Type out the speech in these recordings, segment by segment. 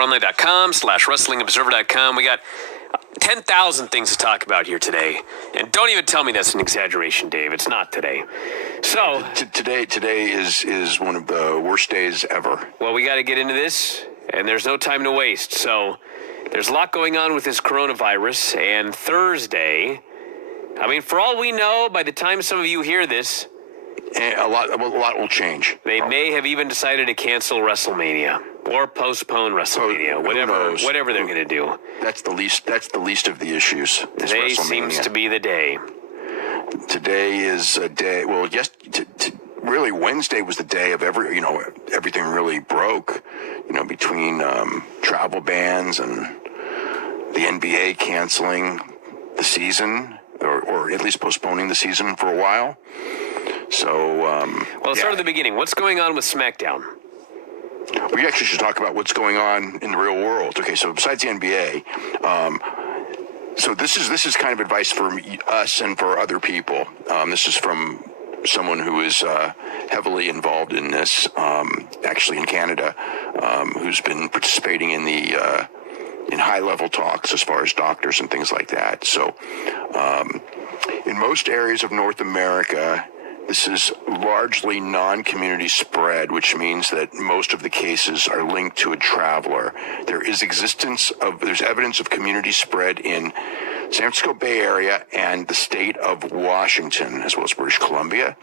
Online.com/WrestlingObserver.com. We got 10,000 things to talk about here today. And don't even tell me that's an exaggeration, Dave. It's not today. So today is one of the worst days ever. Well, we got to get into this, and there's no time to waste. So there's a lot going on with this coronavirus, and Thursday, I mean, for all we know, by the time some of you hear this, a lot will change. They may have even decided to cancel WrestleMania or postpone WrestleMania, whatever they're going to do. That's the least of the issues. Today seems to be the day. Today is a day. Well, yes, really Wednesday was the day of everything really broke. Between travel bans and the NBA canceling the season, or at least postponing the season for a while. So, let's start at the beginning. What's going on with SmackDown? We actually should talk about what's going on in the real world. Okay, so besides the NBA, so this is kind of advice for us and for other people. This is from someone who is heavily involved in this, actually in Canada, who's been participating in the in high-level talks as far as doctors and things like that. So, in most areas of North America, this is largely non-community spread, which means that most of the cases are linked to a traveler. There's evidence of community spread in San Francisco Bay Area and the state of Washington, as well as British Columbia.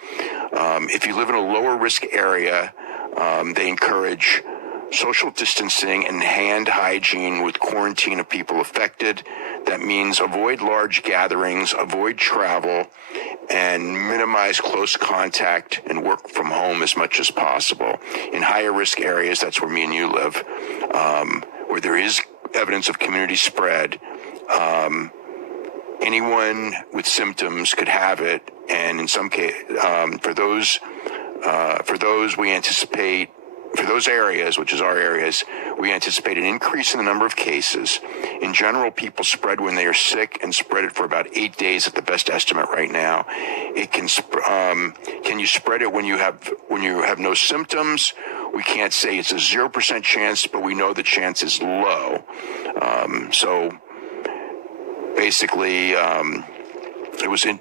If you live in a lower risk area, they encourage social distancing and hand hygiene with quarantine of people affected. That means avoid large gatherings, avoid travel, and minimize close contact and work from home as much as possible. In higher risk areas, that's where me and you live, where there is evidence of community spread, anyone with symptoms could have it, and in some case, for those we anticipate. For those areas, which is our areas, we anticipate an increase in the number of cases. In general, people spread when they are sick and spread it for about 8 days at the best estimate right now. It can you spread it when you have no symptoms? We can't say it's a 0% chance, but we know the chance is low. So basically, it was in.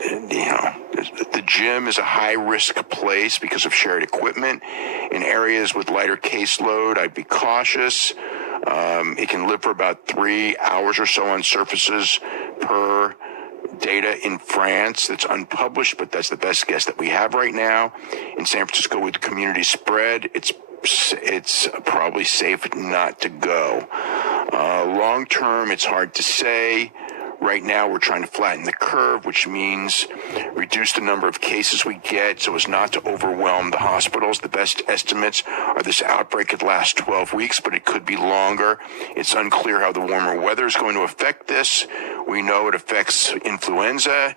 The gym is a high-risk place because of shared equipment. In areas with lighter caseload, I'd be cautious. It can live for about 3 hours or so on surfaces per data in France. That's unpublished, but that's the best guess that we have right now. In San Francisco, with community spread, it's probably safe not to go. Long term, it's hard to say. Right now, we're trying to flatten the curve, which means reduce the number of cases we get so as not to overwhelm the hospitals. The best estimates are this outbreak could last 12 weeks, but it could be longer. It's unclear how the warmer weather is going to affect this. We know it affects influenza,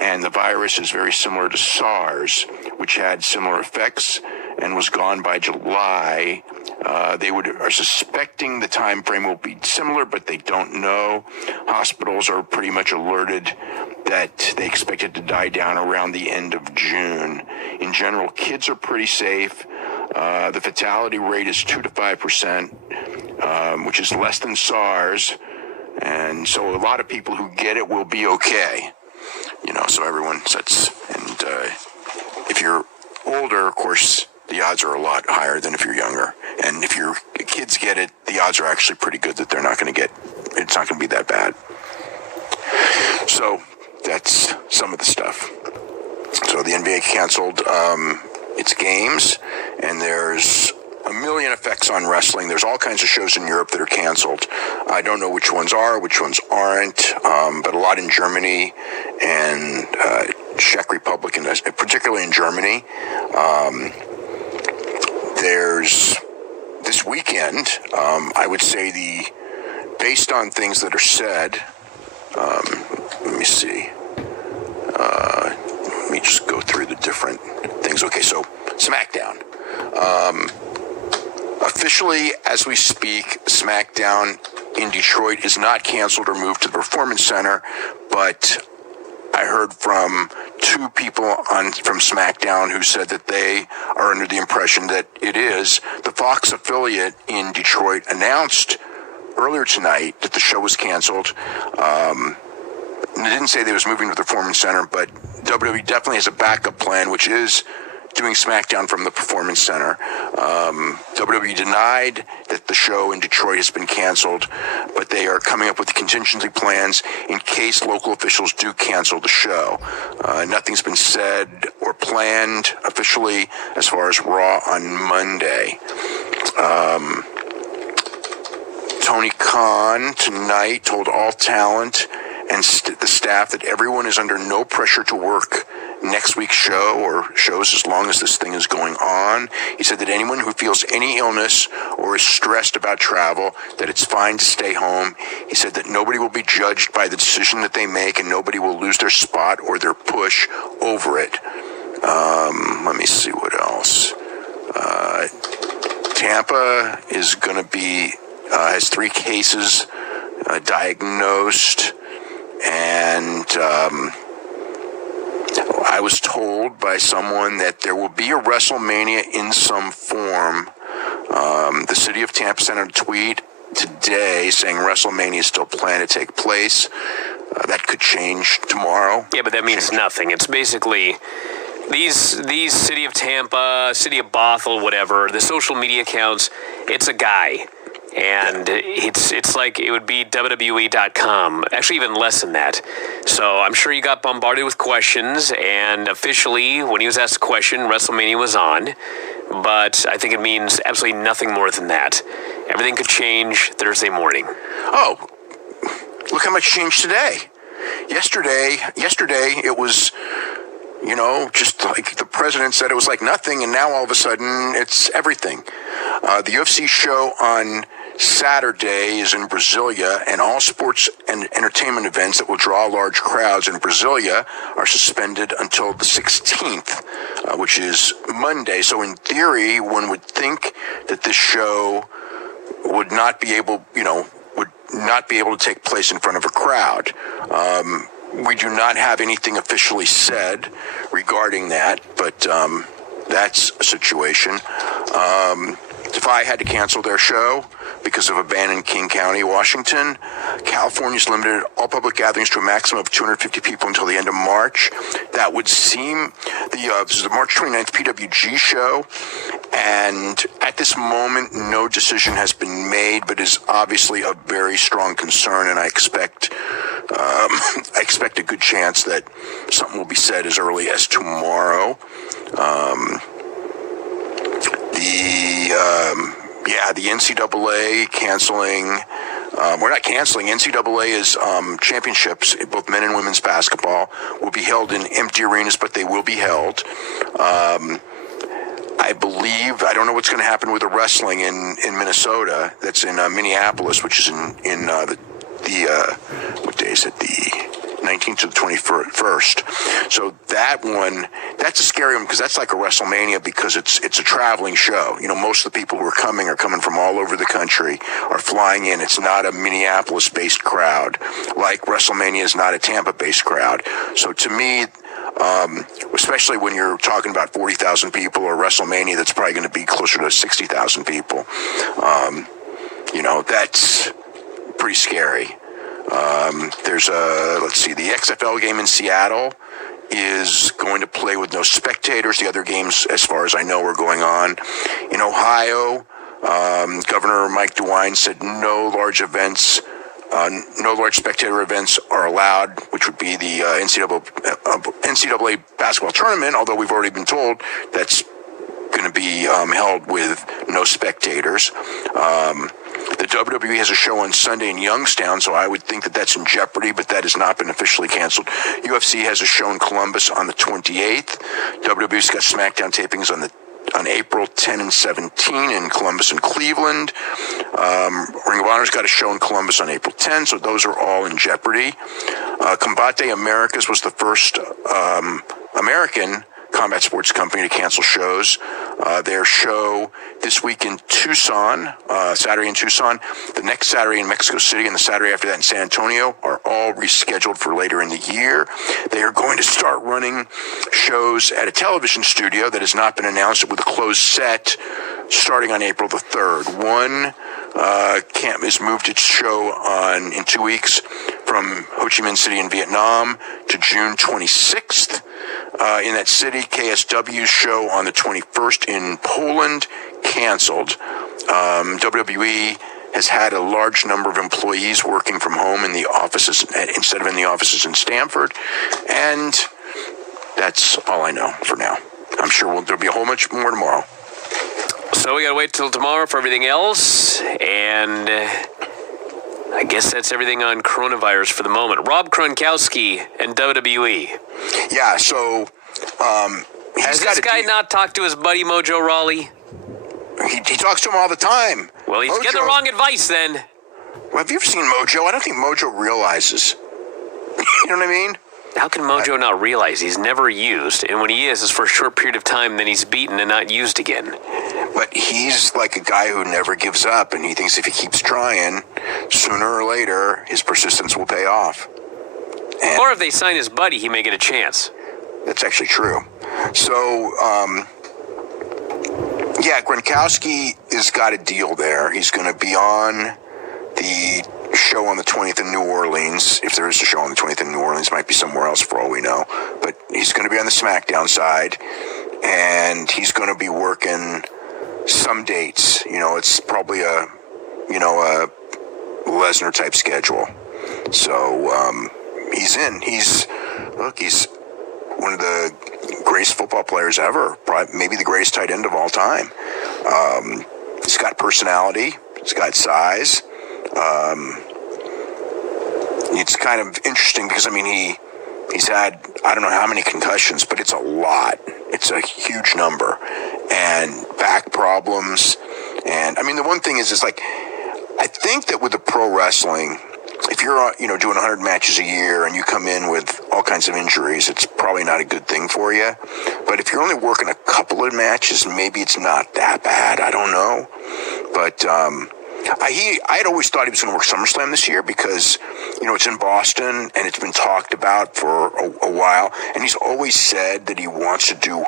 and the virus is very similar to SARS, which had similar effects and was gone by July. They are suspecting the time frame will be similar, but they don't know. Hospitals are pretty much alerted that they expect it to die down around the end of June. In general, kids are pretty safe. The fatality rate is 2 to 5%, which is less than SARS. And so a lot of people who get it will be okay. So everyone sets. And if you're older, of course, the odds are a lot higher than if you're younger. And if your kids get it, the odds are actually pretty good that they're not going to get, it's not going to be that bad. So that's some of the stuff. So the NBA canceled its games, and there's a million effects on wrestling. There's all kinds of shows in Europe that are canceled. I don't know which ones are, which ones aren't, but a lot in Germany and Czech Republic, and particularly in Germany. There's this weekend, I would say based on things that are said, let me see. Let me just go through the different things. Okay, so SmackDown. Officially, as we speak, SmackDown in Detroit is not canceled or moved to the Performance Center, but I heard from two people from SmackDown who said that they are under the impression that it is. The Fox affiliate in Detroit announced earlier tonight that the show was canceled. They didn't say they was moving to the Performance Center, but WWE definitely has a backup plan, which is doing SmackDown from the Performance Center. WWE denied that the show in Detroit has been canceled, but they are coming up with contingency plans in case local officials do cancel the show. Nothing's been said or planned officially as far as Raw on Monday. Tony Khan tonight told all talent and the staff that everyone is under no pressure to work next week's show or shows as long as this thing is going on. He said that anyone who feels any illness or is stressed about travel, that it's fine to stay home. He said that nobody will be judged by the decision that they make and nobody will lose their spot or their push over it. Let me see what else. Tampa is going to be, has 3 cases diagnosed, and I was told by someone that there will be a WrestleMania in some form. The city of Tampa sent a tweet today saying WrestleMania is still planned to take place. That could change tomorrow. Yeah, but that means nothing. It's basically these city of Tampa, city of Bothell, whatever, the social media accounts, it's a guy. And it's like it would be WWE.com, actually even less than that. So I'm sure you got bombarded with questions, and officially, when he was asked a question, WrestleMania was on. But I think it means absolutely nothing more than that. Everything could change Thursday morning. Oh, look how much changed today. Yesterday it was, just like the president said, it was like nothing, and now all of a sudden it's everything. The UFC show on Saturday is in Brasilia, and all sports and entertainment events that will draw large crowds in Brasilia are suspended until the 16th, which is Monday. So in theory, one would think that this show would not be able to take place in front of a crowd. We do not have anything officially said regarding that, but that's a situation. Defy had to cancel their show because of a ban in King County, Washington. California's limited all public gatherings to a maximum of 250 people until the end of March. That would seem this is the March 29th PWG show, and at this moment, no decision has been made, but is obviously a very strong concern, and I expect a good chance that something will be said as early as tomorrow. The NCAA canceling. We're not canceling. NCAA is championships, both men and women's basketball, will be held in empty arenas, but they will be held. I believe, I don't know what's going to happen with the wrestling in Minnesota. That's in Minneapolis, which is in what day is it? The 19th to the 21st. So that one, that's a scary one because that's like a WrestleMania because it's a traveling show. Most of the people who are coming from all over the country, are flying in. It's not a Minneapolis-based crowd, like WrestleMania is not a Tampa-based crowd. So to me, especially when you're talking about 40,000 people, or WrestleMania that's probably going to be closer to 60,000 people, that's pretty scary. There's the XFL game in Seattle is going to play with no spectators. The other games, as far as I know, are going on. In Ohio, Governor Mike DeWine said no large spectator events are allowed, which would be the NCAA basketball tournament, although we've already been told that's going to be held with no spectators. The WWE has a show on Sunday in Youngstown, so I would think that that's in jeopardy, but that has not been officially canceled. UFC has a show in Columbus on the 28th. WWE's got SmackDown tapings on April 10 and 17 in Columbus and Cleveland. Ring of Honor's got a show in Columbus on April 10, so those are all in jeopardy. Combate Americas was the first American combat sports company to cancel shows. Their show this week in Tucson, Saturday in Tucson, the next Saturday in Mexico City, and the Saturday after that in San Antonio are all rescheduled for later in the year. They are going to start running shows at a television studio that has not been announced with a closed set starting on April the 3rd. One camp has moved its show in 2 weeks from Ho Chi Minh City in Vietnam to June 26th. In that city, KSW's show on the 21st in Poland canceled. WWE has had a large number of employees working from home in the offices instead of in the offices in Stamford, and that's all I know for now. I'm sure there'll be a whole bunch more tomorrow. So we gotta wait till tomorrow for everything else, and I guess that's everything on coronavirus for the moment. Rob Gronkowski and WWE. Yeah, so has this guy not talked to his buddy Mojo Rawley? He talks to him all the time. Well, he's getting the wrong advice then. Well, have you ever seen Mojo? I don't think Mojo realizes. You know what I mean? How can Mojo not realize he's never used, and when he is, it's for a short period of time, then he's beaten and not used again? But he's like a guy who never gives up, and he thinks if he keeps trying, sooner or later, his persistence will pay off. And or if they sign his buddy, he may get a chance. That's actually true. So, yeah, Gronkowski has got a deal there. He's going to be on the show on the 20th in New Orleans. If there is a show on the 20th in New Orleans, might be somewhere else for all we know. But he's going to be on the SmackDown side, and he's going to be working some dates. You know, it's probably a Lesnar type schedule. So he's in. He's one of the greatest football players ever. Probably, maybe the greatest tight end of all time. He's got personality. He's got size. It's kind of interesting because, I mean, he's had, I don't know how many concussions, but it's a lot. It's a huge number. And back problems. And, I mean, the one thing is like, I think that with the pro wrestling, if you're, doing 100 matches a year and you come in with all kinds of injuries, it's probably not a good thing for you. But if you're only working a couple of matches, maybe it's not that bad. I don't know. But, I had always thought he was going to work SummerSlam this year because, it's in Boston and it's been talked about for a while. And he's always said that he wants to do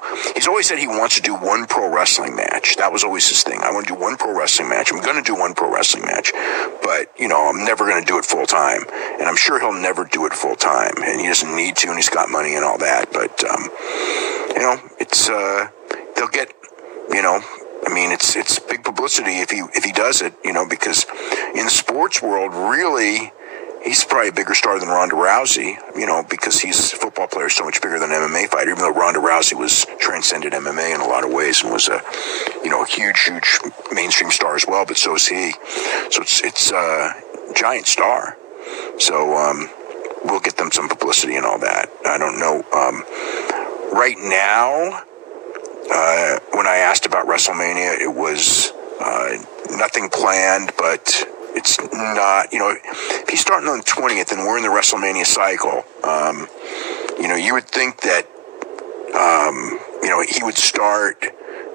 one pro wrestling match. That was always his thing. I want to do one pro wrestling match. I'm going to do one pro wrestling match, but, I'm never going to do it full time. And I'm sure he'll never do it full time, and he doesn't need to, and he's got money and all that. But, it's, they'll get, I mean, it's big publicity if he does it, because in the sports world, really, he's probably a bigger star than Ronda Rousey, because he's a football player so much bigger than an MMA fighter, even though Ronda Rousey transcended MMA in a lot of ways and was a huge mainstream star as well, but so is he. So it's a giant star. So we'll get them some publicity and all that. I don't know. Right now, when I asked about WrestleMania, it was nothing planned, but it's not, if he's starting on the 20th and we're in the WrestleMania cycle, you would think that, he would start,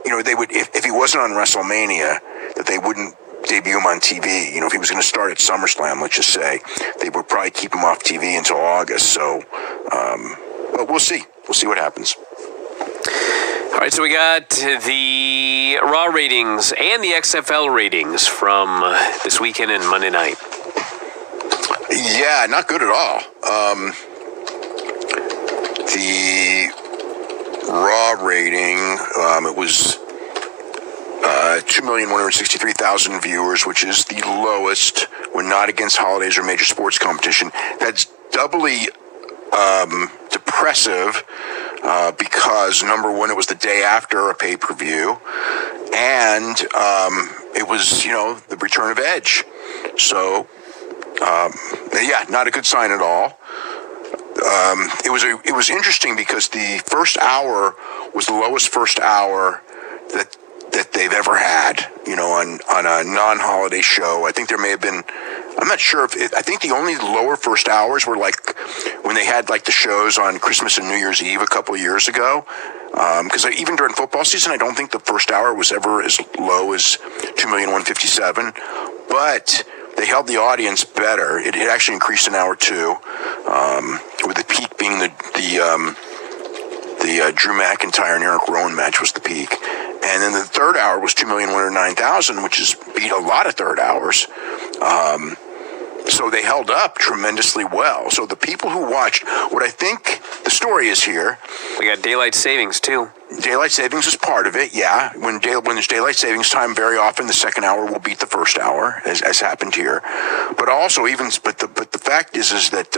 they would, if he wasn't on WrestleMania, that they wouldn't debut him on TV. If he was going to start at SummerSlam, let's just say, they would probably keep him off TV until August. So, but we'll see. We'll see what happens. All right, so we got the Raw ratings and the XFL ratings from this weekend and Monday night. Yeah, not good at all. The Raw rating, it was 2,163,000 viewers, which is the lowest when not against holidays or major sports competition. That's doubly depressive. Because number one, it was the day after a pay-per-view, and it was, the return of Edge. So, yeah, not a good sign at all. It was interesting because the first hour was the lowest first hour that that they've ever had, on a non-holiday show. I think there may have been, I'm not sure I think the only lower first hours were like when they had like the shows on Christmas and New Year's Eve a couple of years ago. Because even during football season, I don't think the first hour was ever as low as 2,157,000, but they held the audience better. It actually increased an hour too, with the peak being the Drew McIntyre and Eric Rowan match was the peak. And then the third hour was 2,109,000, which is beat a lot of third hours. So they held up tremendously well. So the people who watched, what I think the story is here. We got daylight savings too. Daylight savings is part of it, yeah. When there's daylight savings time, very often the second hour will beat the first hour, as happened here. But also, but the fact is that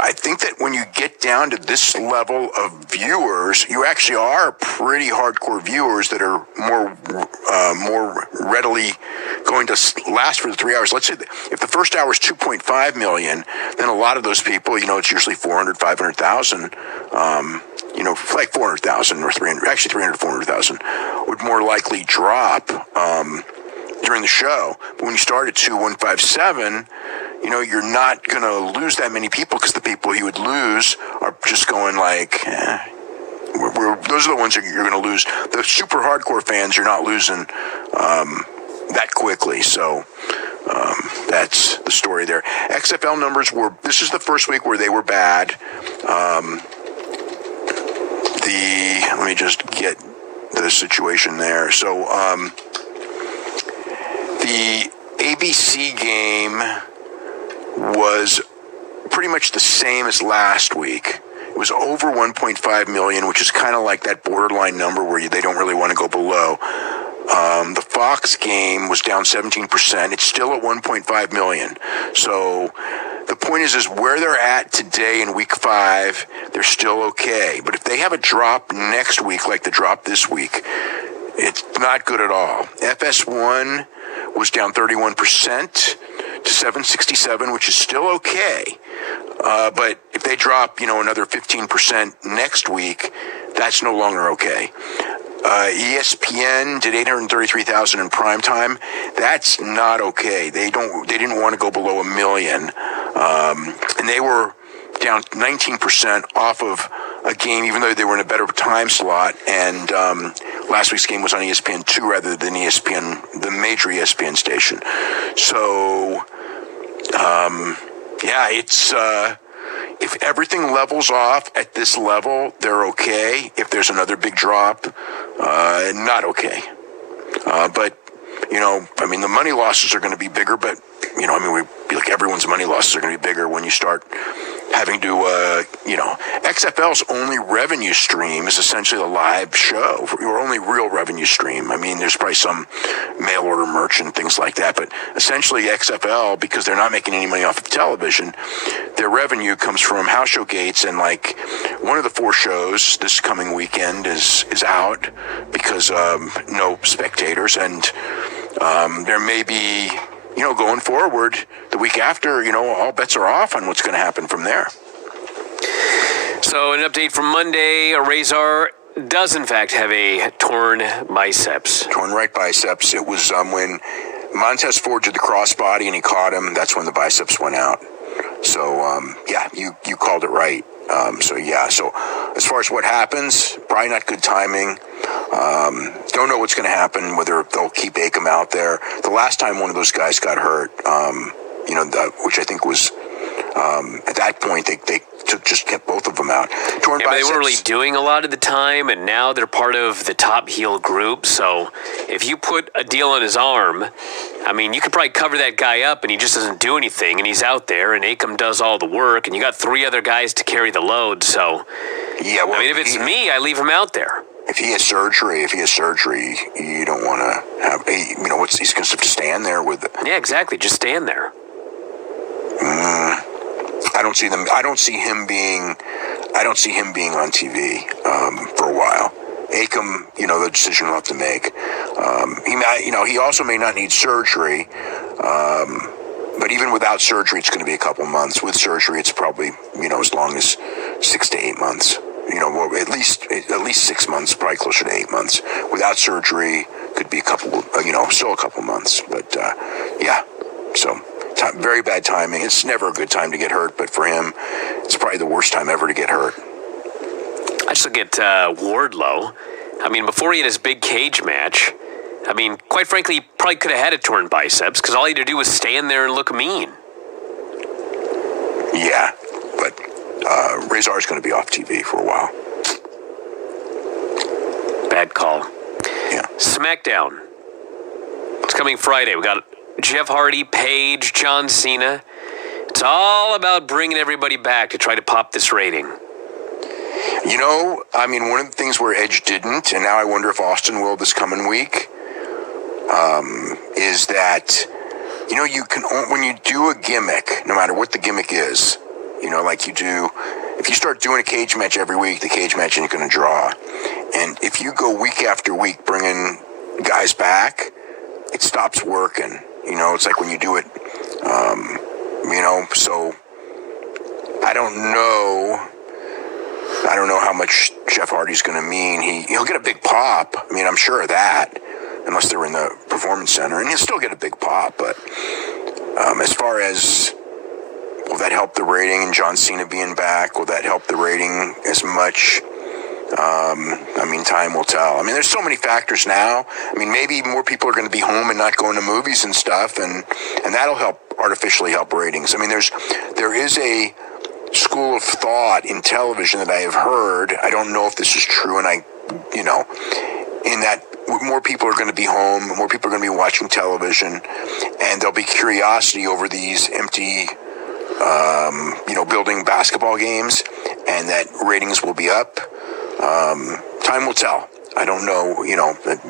I think that when you get down to this level of viewers, you actually are pretty hardcore viewers that are more readily going to last for the 3 hours. Let's say if the first hour is 2.5 million, then a lot of those people, it's usually 400, 500,000, like 400,000 or 300, actually 300 to 400,000 would more likely drop during the show. But when you start at 2,157, you're not going to lose that many people because the people you would lose are just going like, those are the ones that you're going to lose. The super hardcore fans, you're not losing that quickly. So that's the story there. XFL numbers this is the first week where they were bad. Let me just get the situation there. So the ABC game was pretty much the same as last week. It was over 1.5 million, which is kind of like that borderline number where they don't really want to go below. The Fox game was down 17%. It's still at 1.5 million. So the point is where they're at today in week 5, they're still okay. But if they have a drop next week, like the drop this week, it's not good at all. FS1 was down 31% to 767, which is still okay. But if they drop, another 15% next week, that's no longer okay. ESPN did 833,000 in prime time. That's not okay. They didn't want to go below 1 million. And they were down 19% off of a game, even though they were in a better time slot. And last week's game was on ESPN2 rather than ESPN, the major ESPN station. So, it's if everything levels off at this level, they're okay. If there's another big drop, not okay. But the money losses are going to be bigger. But everyone's money losses are going to be bigger when you start having to, XFL's only revenue stream is essentially the live show, your only real revenue stream. I mean, there's probably some mail order merch and things like that, but essentially XFL, because they're not making any money off of television, their revenue comes from house show gates, and like one of the 4 shows this coming weekend is out because no spectators, and there may be, going forward the week after, all bets are off on what's going to happen from there. So an update from Monday, Razor does in fact have a torn biceps. Torn right biceps. It was when Montez Ford did the crossbody and he caught him. That's when the biceps went out. So, you called it right. So as far as what happens, probably not good timing. Don't know what's going to happen, whether they'll keep Akam out there. The last time one of those guys got hurt, which I think was, at that point, they just kept both of them out. Torn biceps. They weren't really doing a lot at the time, and now they're part of the top heel group. So if you put a deal on his arm, I mean, you could probably cover that guy up, and he just doesn't do anything, and he's out there, and Akam does all the work, and you got 3 other guys to carry the load. So, if it's me, I leave him out there. If he has surgery, you don't want to have he's going to have to stand there with. Yeah, exactly. Just stand there. I don't see him being on TV for a while. Akam, the decision will have to make. He also may not need surgery. But even without surgery, it's going to be a couple months. With surgery, it's probably, as long as 6 to 8 months. well, at least 6 months, probably closer to 8 months. Without surgery, could be a couple, still a couple months. But yeah, so very bad timing. It's never a good time to get hurt, but for him, it's probably the worst time ever to get hurt. I just look at Wardlow. I mean, before he had his big cage match, I mean, quite frankly, he probably could have had a torn biceps because all he had to do was stand there and look mean. Yeah, but Razor's going to be off TV for a while. Bad call. Yeah. SmackDown. It's coming Friday. We got Jeff Hardy, Paige, John Cena. It's all about bringing everybody back to try to pop this rating. One of the things where Edge didn't, and now I wonder if Austin will this coming week, is that, you can, when you do a gimmick, no matter what the gimmick is, like you do, if you start doing a cage match every week, the cage match isn't going to draw. And if you go week after week bringing guys back, it stops working. It's like when you do it, so I don't know how much Jeff Hardy's going to mean. He'll get a big pop. I mean, I'm sure of that, unless they're in the Performance Center, and he'll still get a big pop. But as far as will that help the rating and John Cena being back, will that help the rating as much? Time will tell. There's so many factors now. Maybe more people are going to be home and not going to movies and stuff, and that'll artificially help ratings. There is a school of thought in television that I have heard. I don't know if this is true, and in that more people are going to be home, more people are going to be watching television, and there'll be curiosity over these empty, building basketball games, and that ratings will be up. Time will tell. I don't know,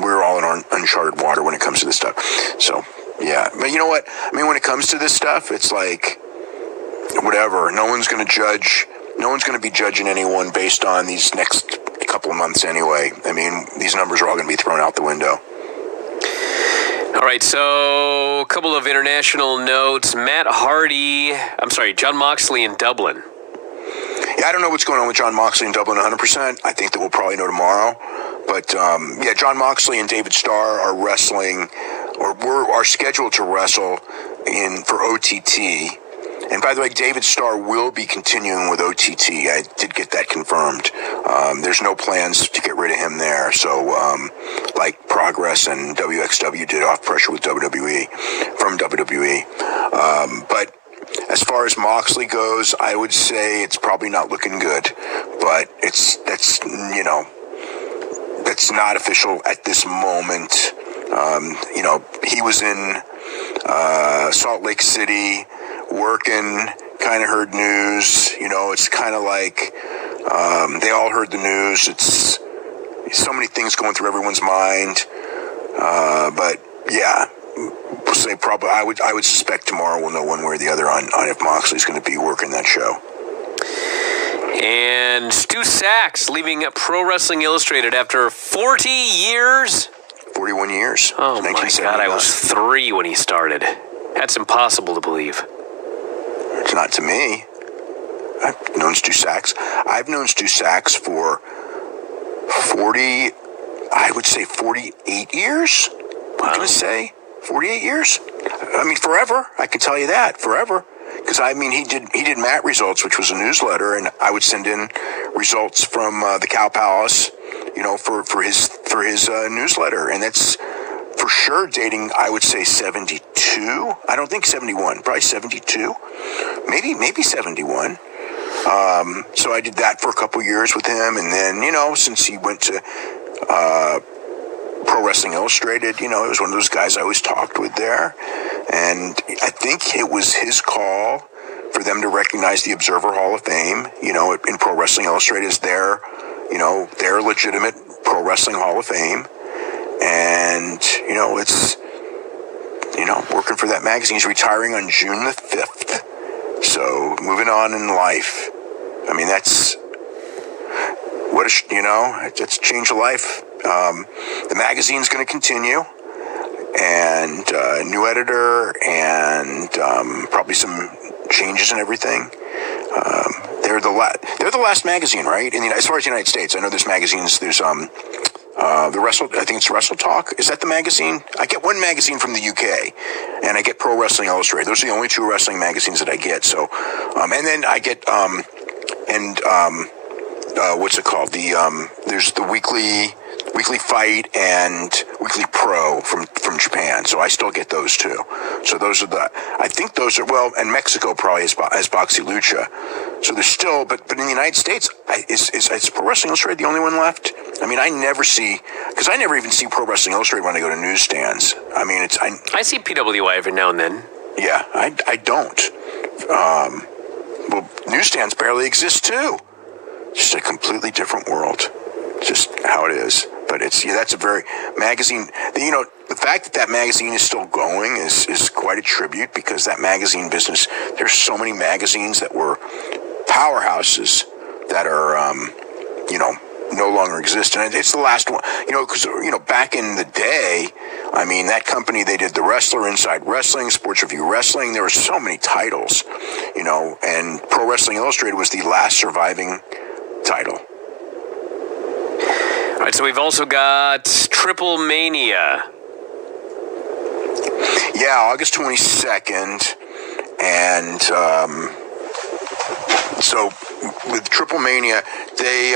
we're all in uncharted water when it comes to this stuff. So, yeah. But you know what? When it comes to this stuff, it's like, whatever. No one's going to judge. No one's going to be judging anyone based on these next couple of months anyway. These numbers are all going to be thrown out the window. All right, so a couple of international notes. John Moxley in Dublin. Yeah, I don't know what's going on with John Moxley in Dublin 100%. I think that we'll probably know tomorrow. But, John Moxley and David Starr are wrestling, or are scheduled to wrestle for OTT. And by the way, David Starr will be continuing with OTT. I did get that confirmed. There's no plans to get rid of him there. So, like Progress and WXW did off pressure with WWE, from WWE. But as far as Moxley goes, I would say it's probably not looking good. But that's not official at this moment. He was in Salt Lake City working, kind of heard news. It's kind of like they all heard the news. It's so many things going through everyone's mind. But yeah, we'll say probably. I would suspect tomorrow we'll know one way or the other on if Moxley's going to be working that show. And Stu Sachs leaving Pro Wrestling Illustrated after 40 years. 41 years. Oh my God! I was 3 when he started. That's impossible to believe. It's not to me. I've known Stu Sachs. I've known Stu Sachs for 48 years. Wow. I'm going to say 48 years. Forever. I can tell you that, forever. Because he did Mat Results, which was a newsletter, and I would send in results from the Cow Palace, for his newsletter, and that's for sure dating, I would say 72. I don't think 71, probably 72, maybe 71. So I did that for a couple years with him, and then since he went to Pro Wrestling Illustrated, it was one of those guys I always talked with there. And I think it was his call for them to recognize the Observer Hall of Fame, in Pro Wrestling Illustrated as their legitimate Pro Wrestling Hall of Fame. And, it's, working for that magazine. He's retiring on June the 5th. So moving on in life. That's it's a change of life. The magazine's going to continue, and new editor, and probably some changes and everything. they're the last magazine, right? As far as the United States, I know there's magazines. There's I think it's Wrestle Talk. Is that the magazine? I get one magazine from the UK, and I get Pro Wrestling Illustrated. Those are the only two wrestling magazines that I get. So, and then I get what's it called? There's the Weekly Fight and Weekly Pro from Japan. So I still get those too. So those are I think those are, and Mexico probably has Boxy Lucha. So there's still, but in the United States, is Pro Wrestling Illustrated the only one left? I mean, I never even see Pro Wrestling Illustrated when I go to newsstands. I mean, I see PWI every now and then. Yeah, I don't. Well, newsstands barely exist too. Just a completely different world. Just how it is. But that's a very magazine. The fact that magazine is still going is quite a tribute, because that magazine business, there's so many magazines that were powerhouses that are, no longer exist. And it's the last one, because, back in the day, I mean, that company, they did The Wrestler, Inside Wrestling, Sports Review Wrestling. There were so many titles, and Pro Wrestling Illustrated was the last surviving title. All right, so we've also got Triple Mania. Yeah, August 22nd. And so with Triple Mania, they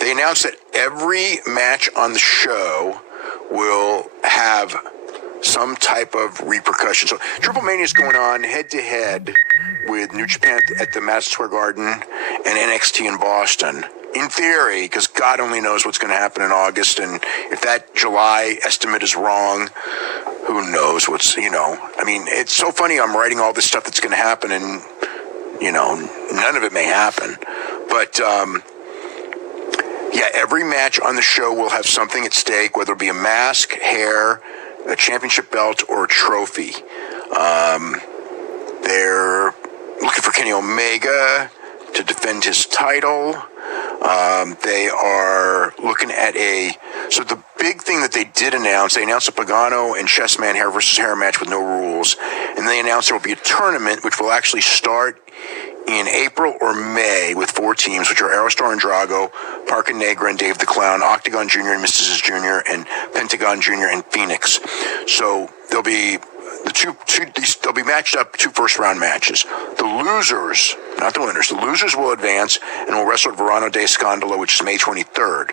announced that every match on the show will have some type of repercussion. So Triple Mania is going on head-to-head with New Japan at the Madison Square Garden and NXT in Boston. In theory, because God only knows what's going to happen in August, and if that July estimate is wrong, who knows what's, I mean, it's so funny. I'm writing all this stuff that's going to happen, and, none of it may happen. But, yeah, every match on the show will have something at stake, whether it be a mask, hair, a championship belt, or a trophy. They're looking for Kenny Omega to defend his title. They are looking at so the big thing that they did announce, they announced a Pagano and Chessman hair versus hair match with no rules. And they announced there will be a tournament which will actually start in April or May with 4 teams, which are Aerostar and Drago, Parker Negra and Dave the Clown, Octagon Jr. and Mysticis Jr., and Pentagon Jr. and Phoenix. So there'll be they'll be matched up 2 first-round matches. The losers, not the winners, the losers will advance and will wrestle at Verano de Scandalo, which is May 23rd.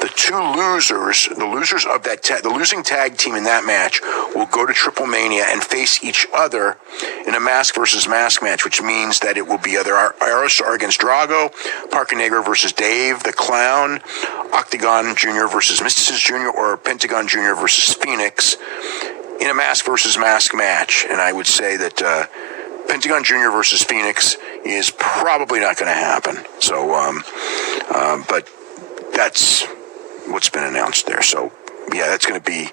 The 2 losers, the losers of that, the losing tag team in that match will go to Triple Mania and face each other in a mask versus mask match, which means that it will be either Aerostar against Drago, Parker Negra versus Dave the Clown, Octagon Jr. versus Mysticis Jr., or Pentagon Jr. versus Phoenix, in a mask versus mask match. And I would say that Pentagon Jr. versus Phoenix is probably not going to happen. So, but that's what's been announced there. So, yeah, that's going to be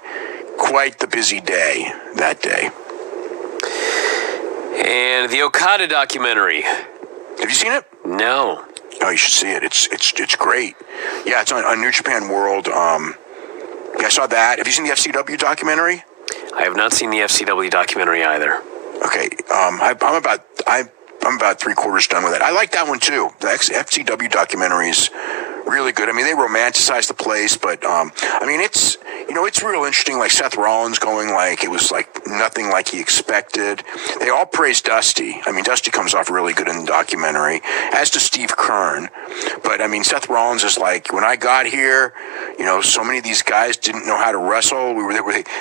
quite the busy day that day. And the Okada documentary. Have you seen it? No. Oh, you should see it. It's great. Yeah, it's on New Japan World. Yeah, I saw that. Have you seen the FCW documentary? I have not seen the FCW documentary either. Okay, I'm about 3/4 done with it. I like that one too. The FCW documentary is really good. I mean, they romanticize the place, but I mean, it's real interesting. Like Seth Rollins going like it was like nothing like he expected. They all praise Dusty. I mean, Dusty comes off really good in the documentary, as does Steve Kern. But I mean, Seth Rollins is like, when I got here, so many of these guys didn't know how to wrestle.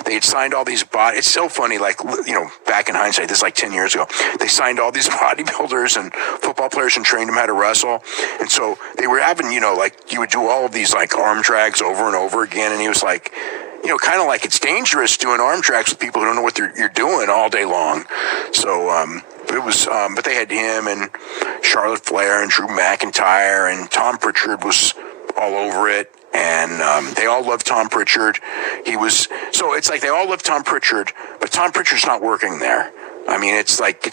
They had signed all these It's so funny. Like, back in hindsight, this is like 10 years ago. They signed all these bodybuilders and football players and trained them how to wrestle. And so they were having, like you would do all of these like arm drags over and over again. And he was like, kind of like it's dangerous doing arm drags with people who don't know what you're doing all day long. So, it was, but they had him and Charlotte Flair and Drew McIntyre, and Tom Pritchard was all over it. And they all love Tom Pritchard. So it's like they all love Tom Pritchard, but Tom Pritchard's not working there. I mean, it's like,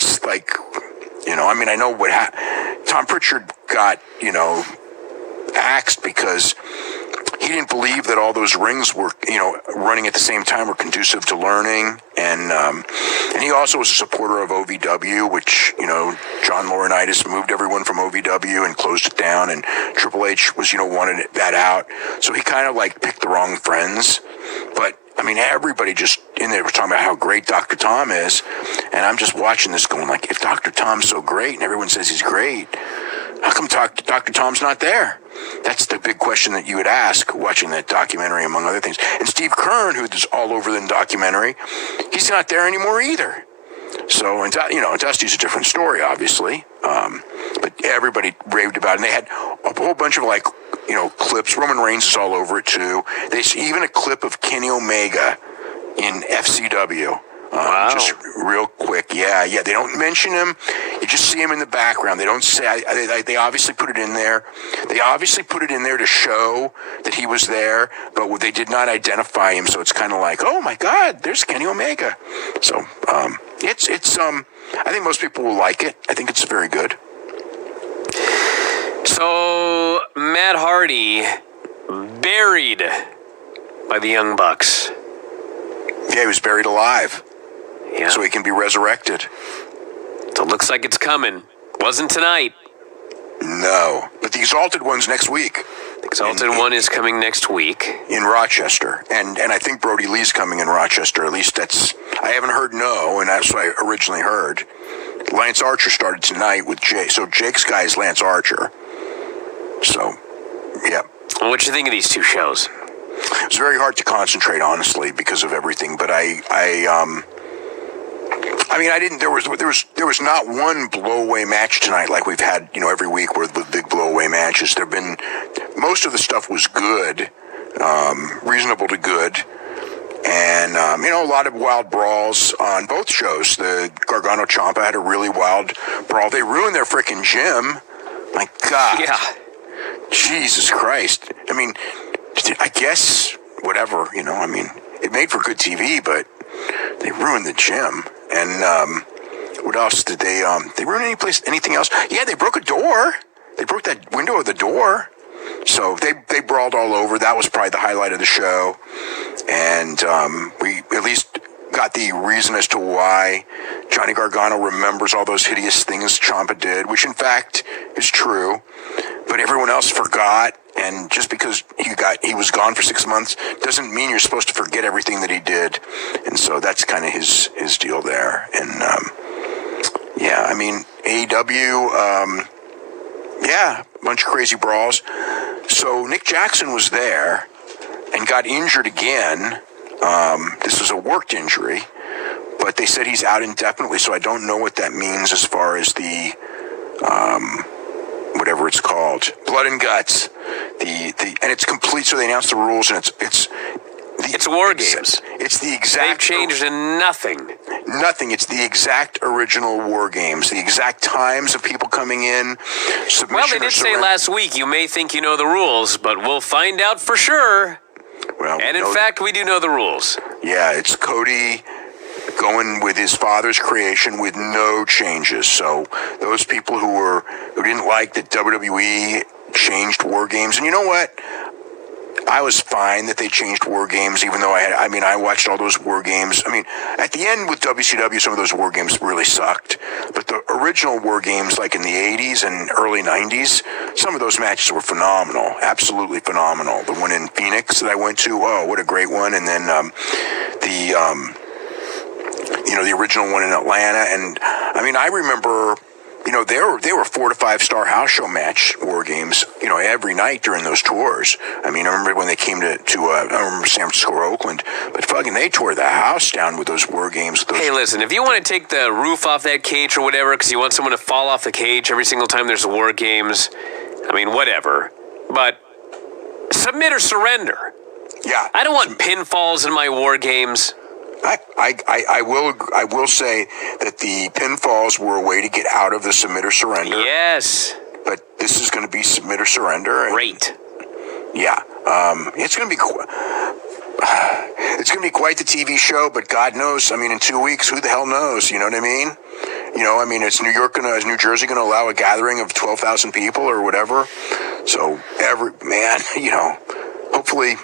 I know what Tom Pritchard got, axed because he didn't believe that all those rings were, running at the same time were conducive to learning. And And he also was a supporter of OVW, which, John Laurinaitis moved everyone from OVW and closed it down, and Triple H was, wanted that out. So he kind of picked the wrong friends. But everybody just in there was talking about how great Dr. Tom is, and I'm just watching this going if Dr. Tom's so great and everyone says he's great, how come Dr. Tom's not there? That's the big question that you would ask watching that documentary, among other things. And Steve Kern, who's all over the documentary, he's not there anymore either. So, and Dusty's a different story, obviously. But everybody raved about it. And they had a whole bunch of clips. Roman Reigns is all over it too. There's even a clip of Kenny Omega in FCW. Wow. Just real quick. Yeah. They don't mention him. You just see him in the background. They don't say, they obviously put it in there. They obviously put it in there to show that he was there, but they did not identify him. So it's kind of oh my God, there's Kenny Omega. So, it's I think most people will like it. I think it's very good. So, Matt Hardy buried by the Young Bucks. Yeah, he was buried alive. Yeah. So he can be resurrected. So it looks like it's coming. Wasn't tonight. No. But the Exalted one's next week. The Exalted one is coming next week. In Rochester. And I think Brody Lee's coming in Rochester. At least I haven't heard no, and that's what I originally heard. Lance Archer started tonight with Jake. So Jake's guy is Lance Archer. So, yeah. What do you think of these two shows? It's very hard to concentrate, honestly, because of everything. But I didn't. There was not one blowaway match tonight like we've had, every week with big blowaway matches. There've been most of the stuff was good, reasonable to good, and a lot of wild brawls on both shows. The Gargano Ciampa had a really wild brawl. They ruined their freaking gym. My God. Yeah. Jesus Christ. I guess whatever. It made for good TV, but they ruined the gym. And what else did they ruin anything else? Yeah, they broke a door. They broke that window of the door. So they brawled all over. That was probably the highlight of the show. And we at least got the reason as to why Johnny Gargano remembers all those hideous things Ciampa did, which in fact is true. But everyone else forgot. And just because he was gone for 6 months doesn't mean you're supposed to forget everything that he did. And so that's kind of his deal there. And AEW, a bunch of crazy brawls. So Nick Jackson was there and got injured again. This was a worked injury, but they said he's out indefinitely. So I don't know what that means as far as the whatever it's called, blood and guts. And it's complete. So they announced the rules, and it's War Games. It's the exact. They've changed nothing. Nothing. It's the exact original War Games. The exact times of people coming in. Well, they did say last week, you may think you know the rules, but we'll find out for sure. Well, and in fact, we do know the rules. Yeah, it's Cody going with his father's creation with no changes. So those people who didn't like that WWE changed War Games, and you know what? I was fine that they changed War Games, even though I watched all those War Games. At the end with WCW, some of those War Games really sucked. But the original War Games, like in the 80s and early 90s, some of those matches were phenomenal, absolutely phenomenal. The one in Phoenix that I went to, oh, what a great one. And then the original one in Atlanta. And I remember, they were 4 to 5 star house show match War Games, every night during those tours. I remember when they came to I don't remember San Francisco or Oakland, but fucking they tore the house down with those War Games. Hey, listen, if you want to take the roof off that cage or whatever, because you want someone to fall off the cage every single time there's a War Games, whatever. But submit or surrender. Yeah. I don't want pinfalls in my War Games. I will say that the pinfalls were a way to get out of the submit or surrender. Yes. But this is going to be submit or surrender. Great. Yeah. It's going to be it's going to be quite the TV show, but God knows. In 2 weeks, who the hell knows? You know what I mean? Is New Jersey going to allow a gathering of 12,000 people or whatever? So hopefully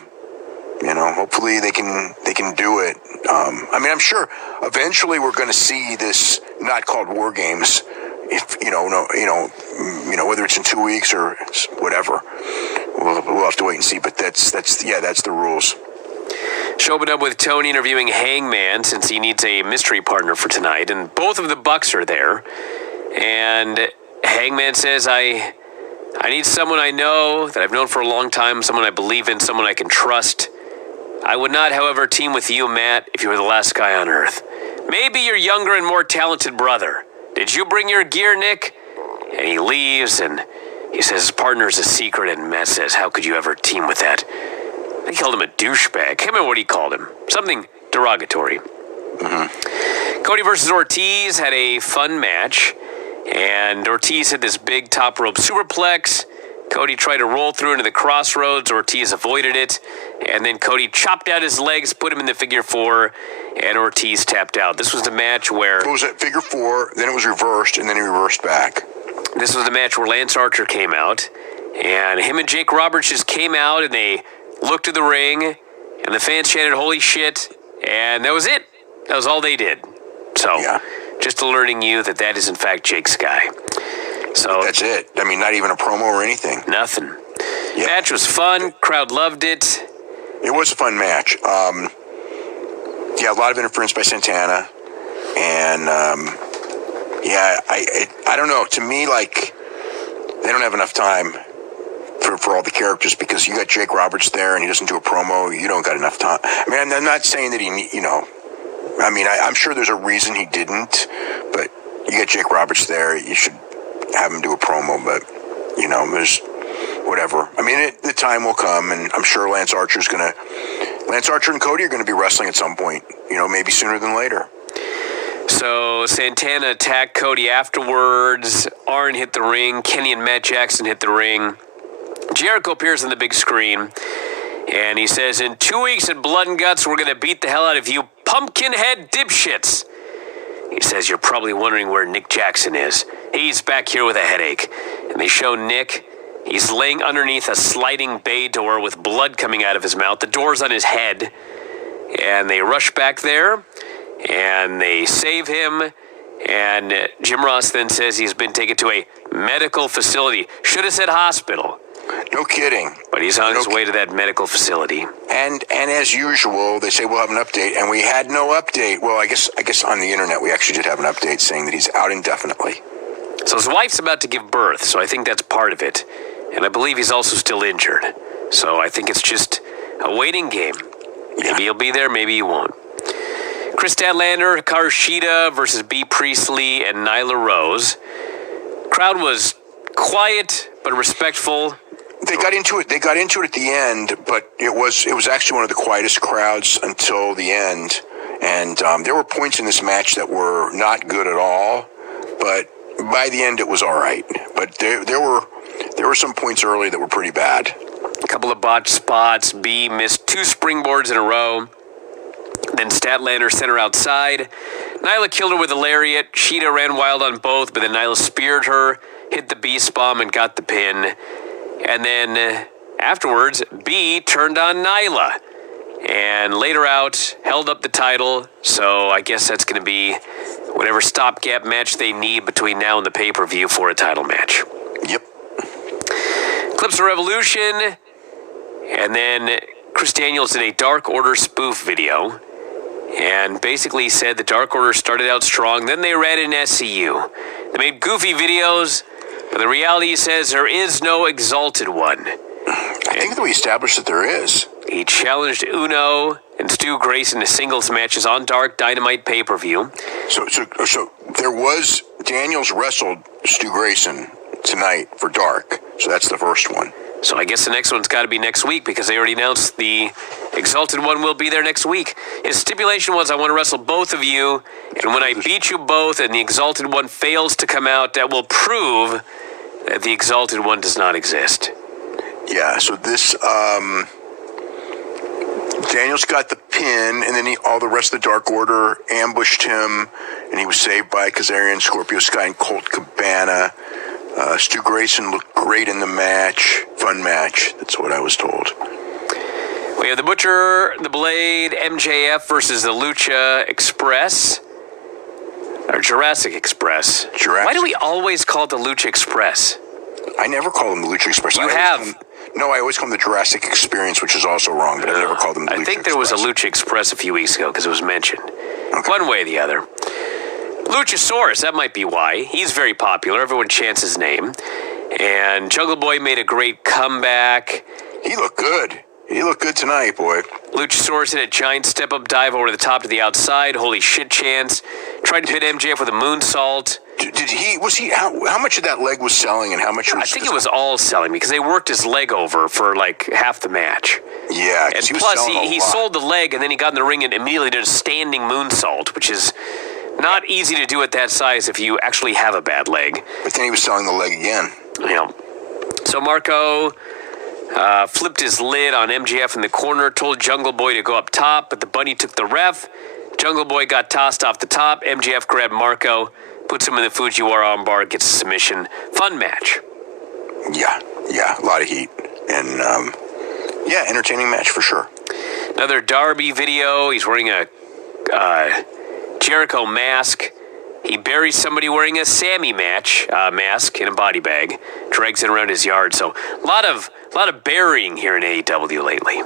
hopefully they can do it. I mean, I'm sure eventually we're going to see this not called War Games. If whether it's in 2 weeks or whatever, we'll have to wait and see. But that's the rules. Show opened up with Tony interviewing Hangman since he needs a mystery partner for tonight, and both of the Bucks are there. And Hangman says, I need someone I know, that I've known for a long time, someone I believe in, someone I can trust. I would not, however, team with you, Matt, if you were the last guy on Earth. Maybe your younger and more talented brother. Did you bring your gear, Nick? And he leaves, and he says his partner's a secret, and Matt says, how could you ever team with that? He called him a douchebag. I can't remember what he called him. Something derogatory. Mm-hmm. Cody versus Ortiz had a fun match, and Ortiz hit this big top rope superplex. Cody tried to roll through into the crossroads. Ortiz avoided it, and then Cody chopped out his legs, put him in the figure four, and Ortiz tapped out. This was the match where... It was at figure four, then it was reversed, and then he reversed back. This was the match where Lance Archer came out, and him and Jake Roberts just came out, and they looked at the ring, and the fans chanted, holy shit, and that was it. That was all they did. So, just alerting you that is in fact Jake's guy. So that's it. I mean, not even a promo or anything. Nothing. Yeah. Match was fun. Crowd loved it. It was a fun match. A lot of interference by Santana, and I don't know. To me, like, they don't have enough time for all the characters, because you got Jake Roberts there and he doesn't do a promo. You don't got enough time. I mean, I'm not saying that I'm sure there's a reason he didn't, but you got Jake Roberts there. You should have him do a promo, but there's whatever. I mean, the time will come, and I'm sure Lance Archer and Cody are going to be wrestling at some point, maybe sooner than later. So Santana attacked Cody afterwards. Arn hit the ring. Kenny and Matt Jackson hit the ring. Jericho appears on the big screen, and he says, in 2 weeks at Blood and Guts, we're going to beat the hell out of you pumpkin-head dipshits. He says, you're probably wondering where Nick Jackson is. He's back here with a headache. And they show Nick. He's laying underneath a sliding bay door with blood coming out of his mouth. The door's on his head. And they rush back there, and they save him. And Jim Ross then says he's been taken to a medical facility. Should have said hospital. No kidding. But he's on his way to that medical facility. And as usual, they say we'll have an update, and we had no update. Well, I guess on the internet we actually did have an update saying that he's out indefinitely. So his wife's about to give birth, so I think that's part of it. And I believe he's also still injured. So I think it's just a waiting game. Maybe he'll be there, maybe he won't. Chris Statlander, Hikaru Shida versus B. Priestley and Nyla Rose. Crowd was quiet but respectful. They got into it. They got into it at the end, but it was actually one of the quietest crowds until the end. And there were points in this match that were not good at all, but by the end it was all right. But there were some points early that were pretty bad. A couple of botched spots. B missed 2 springboards in a row. Then Statlander sent her outside. Nyla killed her with a lariat. Shida ran wild on both, but then Nyla speared her, hit the beast bomb, and got the pin. And then afterwards, B turned on Nyla and laid her out, held up the title. So I guess that's going to be whatever stopgap match they need between now and the pay-per-view for a title match. Yep. Clips of Revolution. And then Chris Daniels did a Dark Order spoof video and basically said the Dark Order started out strong, then they ran in SCU. They made goofy videos, but the reality says there is no Exalted One. I think that we established that there is. He challenged Uno and Stu Grayson to singles matches on Dark Dynamite pay-per-view. So there was, Daniels wrestled Stu Grayson tonight for Dark. So that's the first one. So I guess the next one's got to be next week, because they already announced the Exalted One will be there next week. His stipulation was, I want to wrestle both of you, and when I beat you both and the Exalted One fails to come out, that will prove that the Exalted One does not exist. Yeah, so this, Daniels got the pin, and then all the rest of the Dark Order ambushed him, and he was saved by Kazarian, Scorpio Sky, and Colt Cabana. Stu Grayson looked great in the match. Fun match. That's what I was told. We have the Butcher, the Blade, MJF versus the Lucha Express. Or Jurassic Express. Why do we always call it the Lucha Express? I never call them the Lucha Express. I always call them the Jurassic Experience, which is also wrong, but I've never called them the Lucha Express. I think there was a Lucha Express a few weeks ago because it was mentioned. Okay. One way or the other. Luchasaurus, that might be why. He's very popular. Everyone chants his name. And Jungle Boy made a great comeback. He looked good. He looked good tonight, boy. Luchasaurus hit a giant step-up dive over the top to the outside. Holy shit chance. Tried to hit MJF with a moonsault. How much of that leg was selling and how much was... I think it was all selling because they worked his leg over for like half the match. Yeah, and plus he sold the leg and then he got in the ring and immediately did a standing moonsault, which is not easy to do at that size if you actually have a bad leg. But then he was selling the leg again. Yeah. So Marco flipped his lid on MJF in the corner, told Jungle Boy to go up top, but the bunny took the ref. Jungle Boy got tossed off the top. MJF grabbed Marco, puts him in the Fujiwara armbar, gets a submission. Fun match. Yeah, a lot of heat. And, entertaining match for sure. Another Darby video. He's wearing a Jericho mask. He buries somebody wearing a Sammy mask in a body bag, drags it around his yard. So a lot of burying here in AEW lately.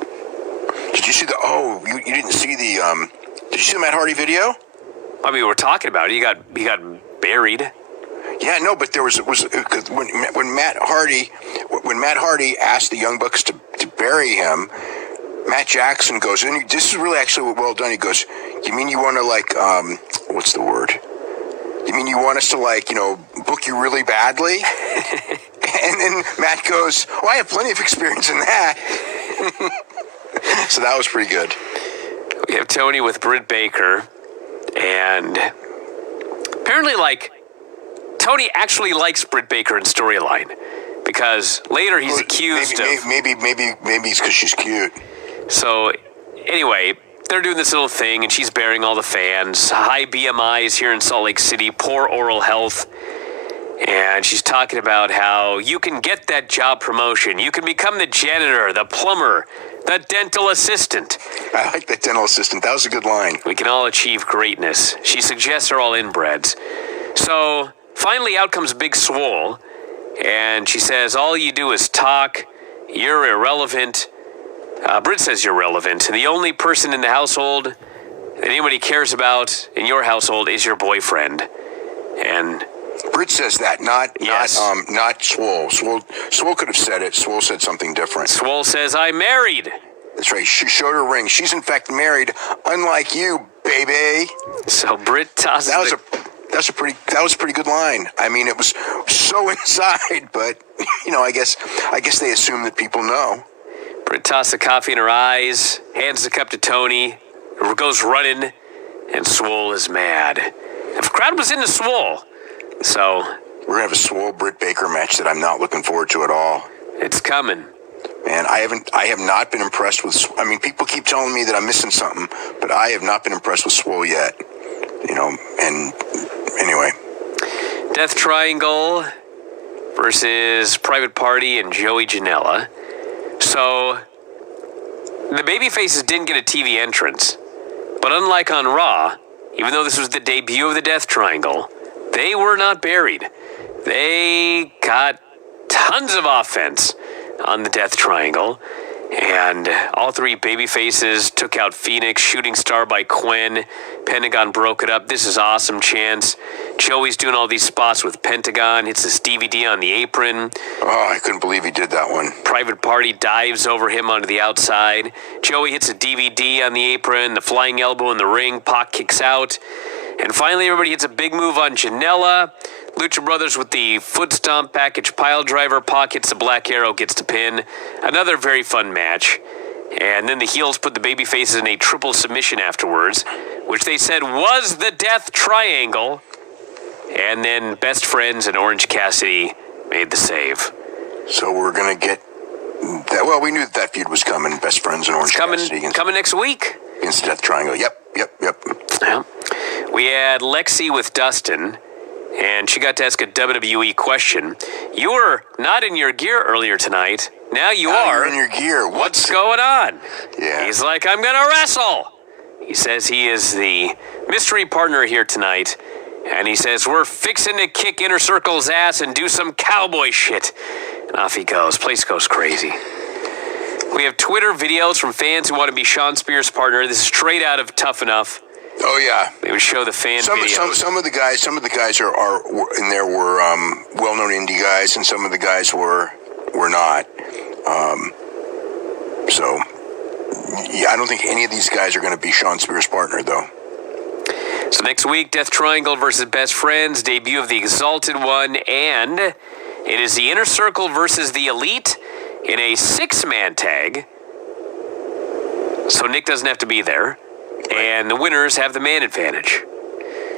Did you see you didn't see the, did you see the Matt Hardy video? I mean, we're talking about it. He got buried. Yeah, no, but there was when Matt Hardy asked the Young Bucks to bury him, Matt Jackson goes, and this is really actually well done. He goes, "You mean you want to what's the word? You mean you want us to book you really badly?" And then Matt goes, "Oh, I have plenty of experience in that." So that was pretty good. We have Tony with Britt Baker, and apparently, Tony actually likes Britt Baker in storyline because later he's accused of... Maybe it's because she's cute. So, anyway, they're doing this little thing, and she's burying all the fans. High BMIs here in Salt Lake City, poor oral health. And she's talking about how you can get that job promotion. You can become the janitor, the plumber, the dental assistant. I like that dental assistant. That was a good line. We can all achieve greatness. She suggests they're all inbreds. So, finally out comes Big Swole, and she says, all you do is talk. You're irrelevant. Britt says you're relevant. The only person in the household that anybody cares about in your household is your boyfriend. And... Britt says that, not Swole. Swole could have said it. Swole said something different. Swole says, I'm married. That's right. She showed her ring. She's in fact married, unlike you, baby. So Britt tosses that was a pretty good line. I mean, it was so inside, but I guess they assume that people know. Britt tosses the coffee in her eyes, hands the cup to Tony, goes running, and Swole is mad. The crowd was into Swole. So we're gonna have a Swole Britt Baker match that I'm not looking forward to at all. It's coming. Man, I have not been impressed with. I mean, people keep telling me that I'm missing something, but I have not been impressed with Swole yet. And anyway, Death Triangle versus Private Party and Joey Janela. So the babyfaces didn't get a TV entrance, but unlike on Raw, even though this was the debut of the Death Triangle, they were not buried. They got tons of offense on the Death Triangle. And all three babyfaces took out Phoenix, Shooting Star by Quinn. Pentagon broke it up. This is awesome chance. Joey's doing all these spots with Pentagon. Hits this DVD on the apron. Oh, I couldn't believe he did that one. Private Party dives over him onto the outside. Joey hits a DVD on the apron. The flying elbow in the ring. Pac kicks out. And finally, everybody hits a big move on Janela. Lucha Brothers with the foot stomp package pile driver. Pac hits the Black Arrow, gets the pin. Another very fun match. And then the heels put the babyfaces in a triple submission afterwards, which they said was the Death Triangle. And then Best Friends and Orange Cassidy made the save. So we're going to get that. Well, we knew that feud was coming. Best Friends and Orange Cassidy. Coming next week. Against the Death Triangle. Yep. Yeah. We had Lexi with Dustin, and she got to ask a WWE question. You were not in your gear earlier tonight. Now you now are. You're in your gear. What's going on? Yeah. He's like, I'm going to wrestle. He says he is the mystery partner here tonight. And he says, we're fixing to kick Inner Circle's ass and do some cowboy shit. And off he goes. Place goes crazy. We have Twitter videos from fans who want to be Sean Spears' partner. This is straight out of Tough Enough. Oh yeah, they would show the fan videos. Some of the guys are in there were well-known indie guys, and some of the guys were not. So yeah, I don't think any of these guys are going to be Sean Spears' partner, though. So next week, Death Triangle versus Best Friends, debut of the Exalted One, and it is the Inner Circle versus the Elite in a 6-man tag. So Nick doesn't have to be there. And the winners have the man advantage.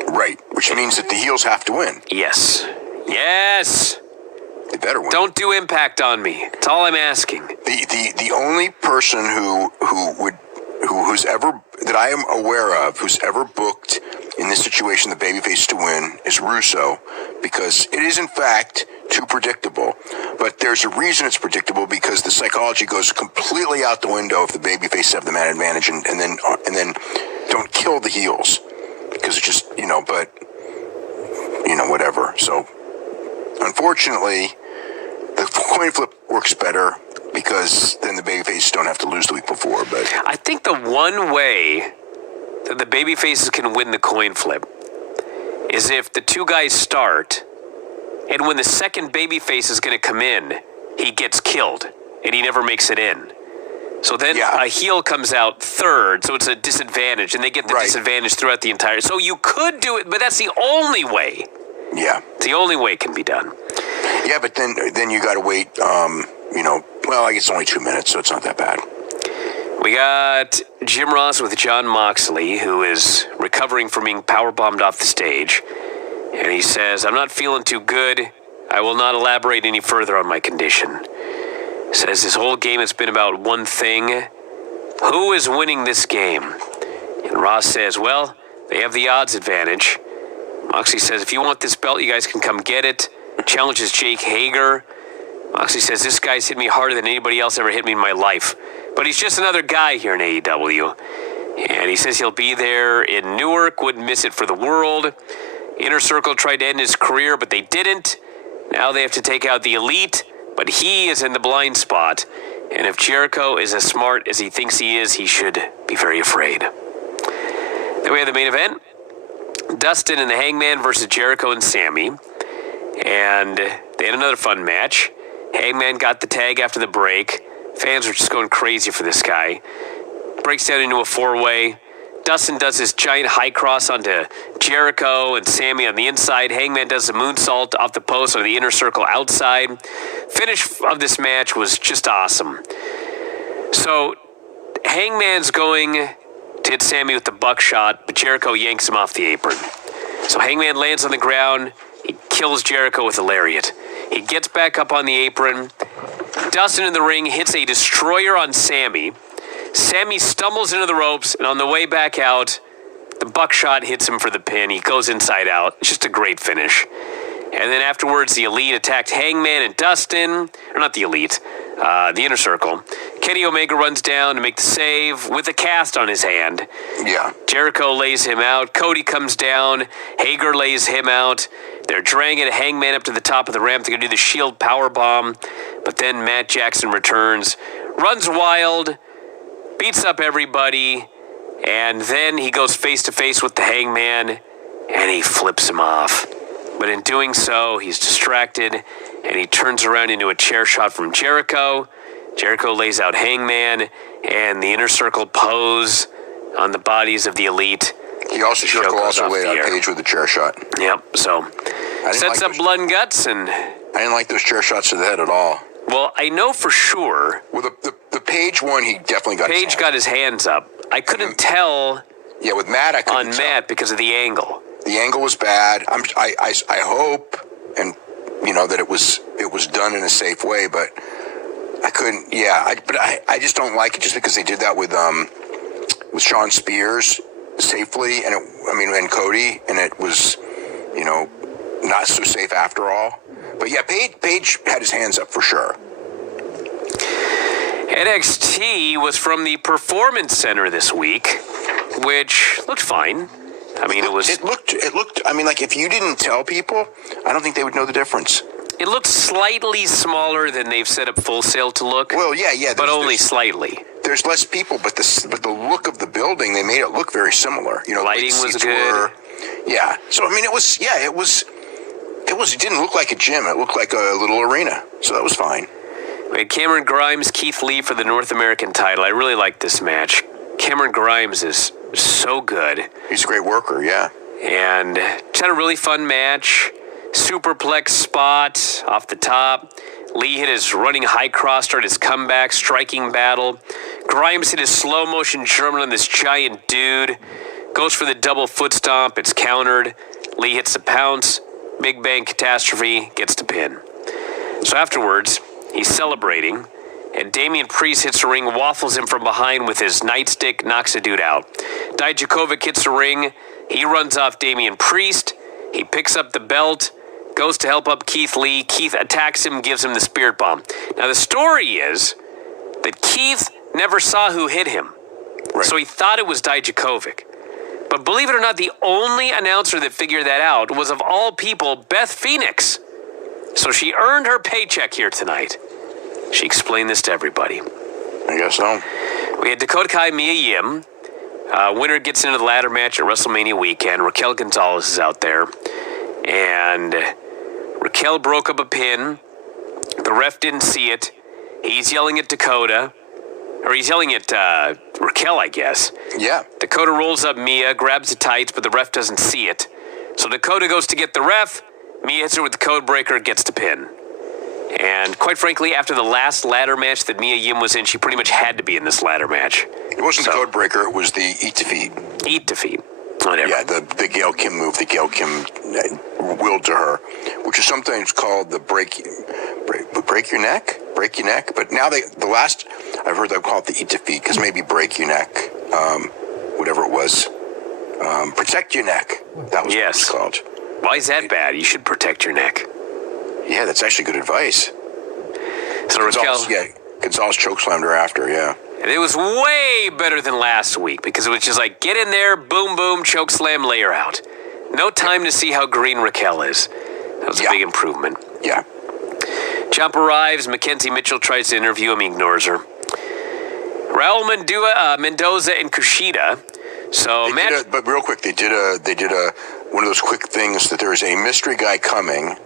Right, which means that the heels have to win. Yes. Yes. They better win. Don't do Impact on me. That's all I'm asking. The only person who's ever that I am aware of who's ever booked in this situation the babyface to win is Russo, because it is in fact too predictable. But there's a reason it's predictable, because the psychology goes completely out the window if the babyface have the man advantage, and then don't kill the heels, because it's just whatever. So unfortunately, the coin flip works better, because then the babyfaces don't have to lose the week before. But I think the one way that the babyfaces can win the coin flip is if the two guys start, and when the second babyface is going to come in, he gets killed, and he never makes it in. So then a heel comes out third, so it's a disadvantage, and they get the disadvantage throughout the entire... So you could do it, but that's the only way. Yeah. It's the only way it can be done. Yeah, but then you got to wait, well, I guess it's only 2 minutes, so it's not that bad. We got Jim Ross with John Moxley, who is recovering from being powerbombed off the stage. And he says, I'm not feeling too good. I will not elaborate any further on my condition. Says this whole game has been about one thing. Who is winning this game? And Ross says, well, they have the odds advantage. Moxley says, if you want this belt, you guys can come get it. Challenges Jake Hager. Moxley says, this guy's hit me harder than anybody else ever hit me in my life. But he's just another guy here in AEW. And he says he'll be there in Newark, wouldn't miss it for the world. Inner Circle tried to end his career, but they didn't. Now they have to take out the Elite, but he is in the blind spot. And if Jericho is as smart as he thinks he is, he should be very afraid. Then we have the main event. Dustin and the Hangman versus Jericho and Sammy. And they had another fun match. Hangman got the tag after the break. Fans were just going crazy for this guy. Breaks down into a 4-way. Dustin does this giant high cross onto Jericho and Sammy on the inside. Hangman does a moonsault off the post on the Inner Circle outside. Finish of this match was just awesome. So Hangman's going to hit Sammy with the buckshot, but Jericho yanks him off the apron. So Hangman lands on the ground. He kills Jericho with a lariat. He gets back up on the apron. Dustin in the ring hits a destroyer on Sammy. Sammy stumbles into the ropes, and on the way back out, the buckshot hits him for the pin. He goes inside out. It's just a great finish. And then afterwards, the Elite attacked Hangman and Dustin. Or not the Elite, the Inner Circle. Kenny Omega runs down to make the save with a cast on his hand. Yeah. Jericho lays him out. Cody comes down. Hager lays him out. They're dragging Hangman up to the top of the ramp. They're going to do the Shield powerbomb. But then Matt Jackson returns, runs wild, beats up everybody, and then he goes face-to-face with the Hangman, and he flips him off. But in doing so, he's distracted, and he turns around into a chair shot from Jericho. Jericho lays out Hangman, and the Inner Circle pose on the bodies of the Elite. Jericho also laid out Page with a chair shot. Yep, so sets up blood and guts, and I didn't like those chair shots to the head at all. Well, I know for sure. Well, the Page one, he definitely got Page got his hands up. I couldn't tell. Yeah, with Matt, I couldn't tell. Matt because of the angle. The angle was bad. I hope, and that it was done in a safe way, but I couldn't. Yeah, but I just don't like it just because they did that with Sean Spears safely, and and Cody, and it was not so safe after all. But yeah, Page had his hands up for sure. NXT was from the Performance Center this week, which looked fine. I mean, It looked. I mean, like if you didn't tell people, I don't think they would know the difference. It looked slightly smaller than they've set up Full Sail to look. Well, yeah, but only slightly. There's less people, but the look of the building, they made it look very similar. You know, lighting was seats good. Yeah. So I mean, it didn't look like a gym. It looked like a little arena. So that was fine. We had Cameron Grimes, Keith Lee for the North American title. I really liked this match. Cameron Grimes is so good. He's a great worker, yeah. And just had a really fun match. Superplex spot off the top. Lee hit his running high cross, started his comeback, striking battle. Grimes hit his slow motion German on this giant dude. Goes for the double foot stomp. It's countered. Lee hits the pounce. Big Bang Catastrophe gets the pin. So afterwards, he's celebrating. And Damian Priest hits the ring, waffles him from behind with his nightstick, knocks the dude out. Dijakovic hits the ring. He runs off Damian Priest. He picks up the belt, goes to help up Keith Lee. Keith attacks him, gives him the spirit bomb. Now, the story is that Keith never saw who hit him. Right. So he thought it was Dijakovic. But believe it or not, the only announcer that figured that out was, of all people, Beth Phoenix. So she earned her paycheck here tonight. She explained this to everybody. I guess so. We had Dakota Kai, Mia Yim. Winner gets into the ladder match at WrestleMania weekend. Raquel Gonzalez is out there. And Raquel broke up a pin. The ref didn't see it. He's yelling at Dakota. Or he's yelling at Raquel, I guess. Yeah. Dakota rolls up Mia, grabs the tights, but the ref doesn't see it. So Dakota goes to get the ref. Mia hits her with the code breaker, gets the pin. And quite frankly, after the last ladder match that Mia Yim was in, she pretty much had to be in this ladder match. It wasn't the code breaker, it was the eat defeat. Eat defeat. Whatever. Yeah, the Gail Kim move that Gail Kim willed to her, which is sometimes called the break your neck. But now I've heard them call it the eat defeat, because maybe break your neck, whatever it was. Protect your neck. That was what it was called. Why is that bad? You should protect your neck. Yeah, that's actually good advice. So Raquel, Gonzalez chokeslammed her after, yeah. And it was way better than last week, because it was just like, get in there, boom, boom, chokeslam, lay her out. No time to see how green Raquel is. That was a big improvement. Yeah. Ciampa arrives. Mackenzie Mitchell tries to interview him. He ignores her. Raul Mendoza and Kushida. So but real quick, they did one of those quick things that there is a mystery guy coming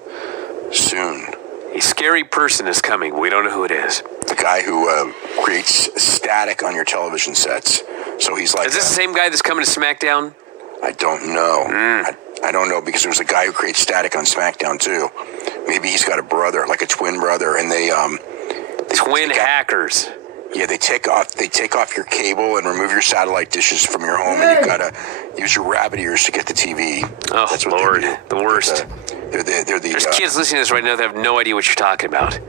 soon. A scary person is coming. We don't know who it is. The guy who creates static on your television sets. So he's like... Is this the same guy that's coming to SmackDown? I don't know. I don't know, because there was a guy who creates static on SmackDown, too. Maybe he's got a brother, like a twin brother, and they twin hackers. Yeah, they take off your cable and remove your satellite dishes from your home, and you've got to use your rabbit ears to get the TV. Oh, that's what Lord, the worst. There's kids listening to this right now that have no idea what you're talking about.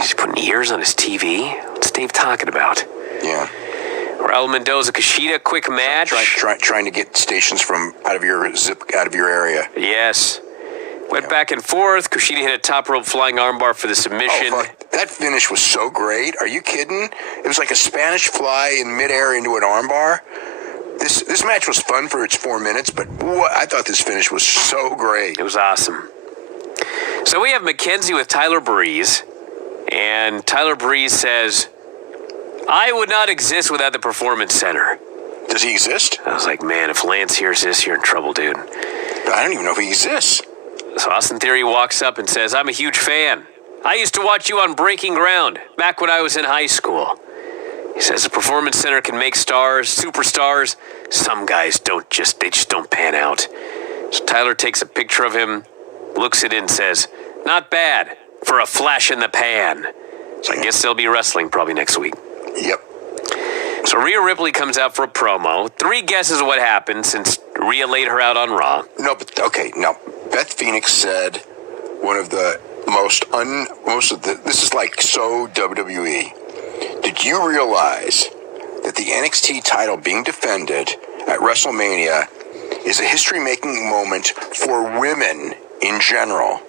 He's putting ears on his TV? What's Dave talking about? Yeah. Raul Mendoza, Kushida, quick match. Trying to get stations from out of your area. Yes. Went back and forth. Kushida hit a top rope flying armbar for the submission. Oh, fuck. That finish was so great. Are you kidding? It was like a Spanish fly in midair into an armbar. This match was fun for its 4 minutes, but I thought this finish was so great. It was awesome. So we have Mackenzie with Tyler Breeze, and Tyler Breeze says, I would not exist without the Performance Center. Does he exist? I was like, man, if Lance hears this, you're in trouble, dude. I don't even know if he exists. So Austin Theory walks up and says, I'm a huge fan. I used to watch you on Breaking Ground back when I was in high school. He says the Performance Center can make stars, superstars. Some guys they just don't pan out. So Tyler takes a picture of him, looks at it and says, not bad for a flash in the pan. So I guess they'll be wrestling probably next week. Yep. So Rhea Ripley comes out for a promo. 3 guesses of what happened since Rhea laid her out on Raw. No, but okay, no. Beth Phoenix said one of the this is like so WWE. Did you realize that the NXT title being defended at WrestleMania is a history-making moment for women in general?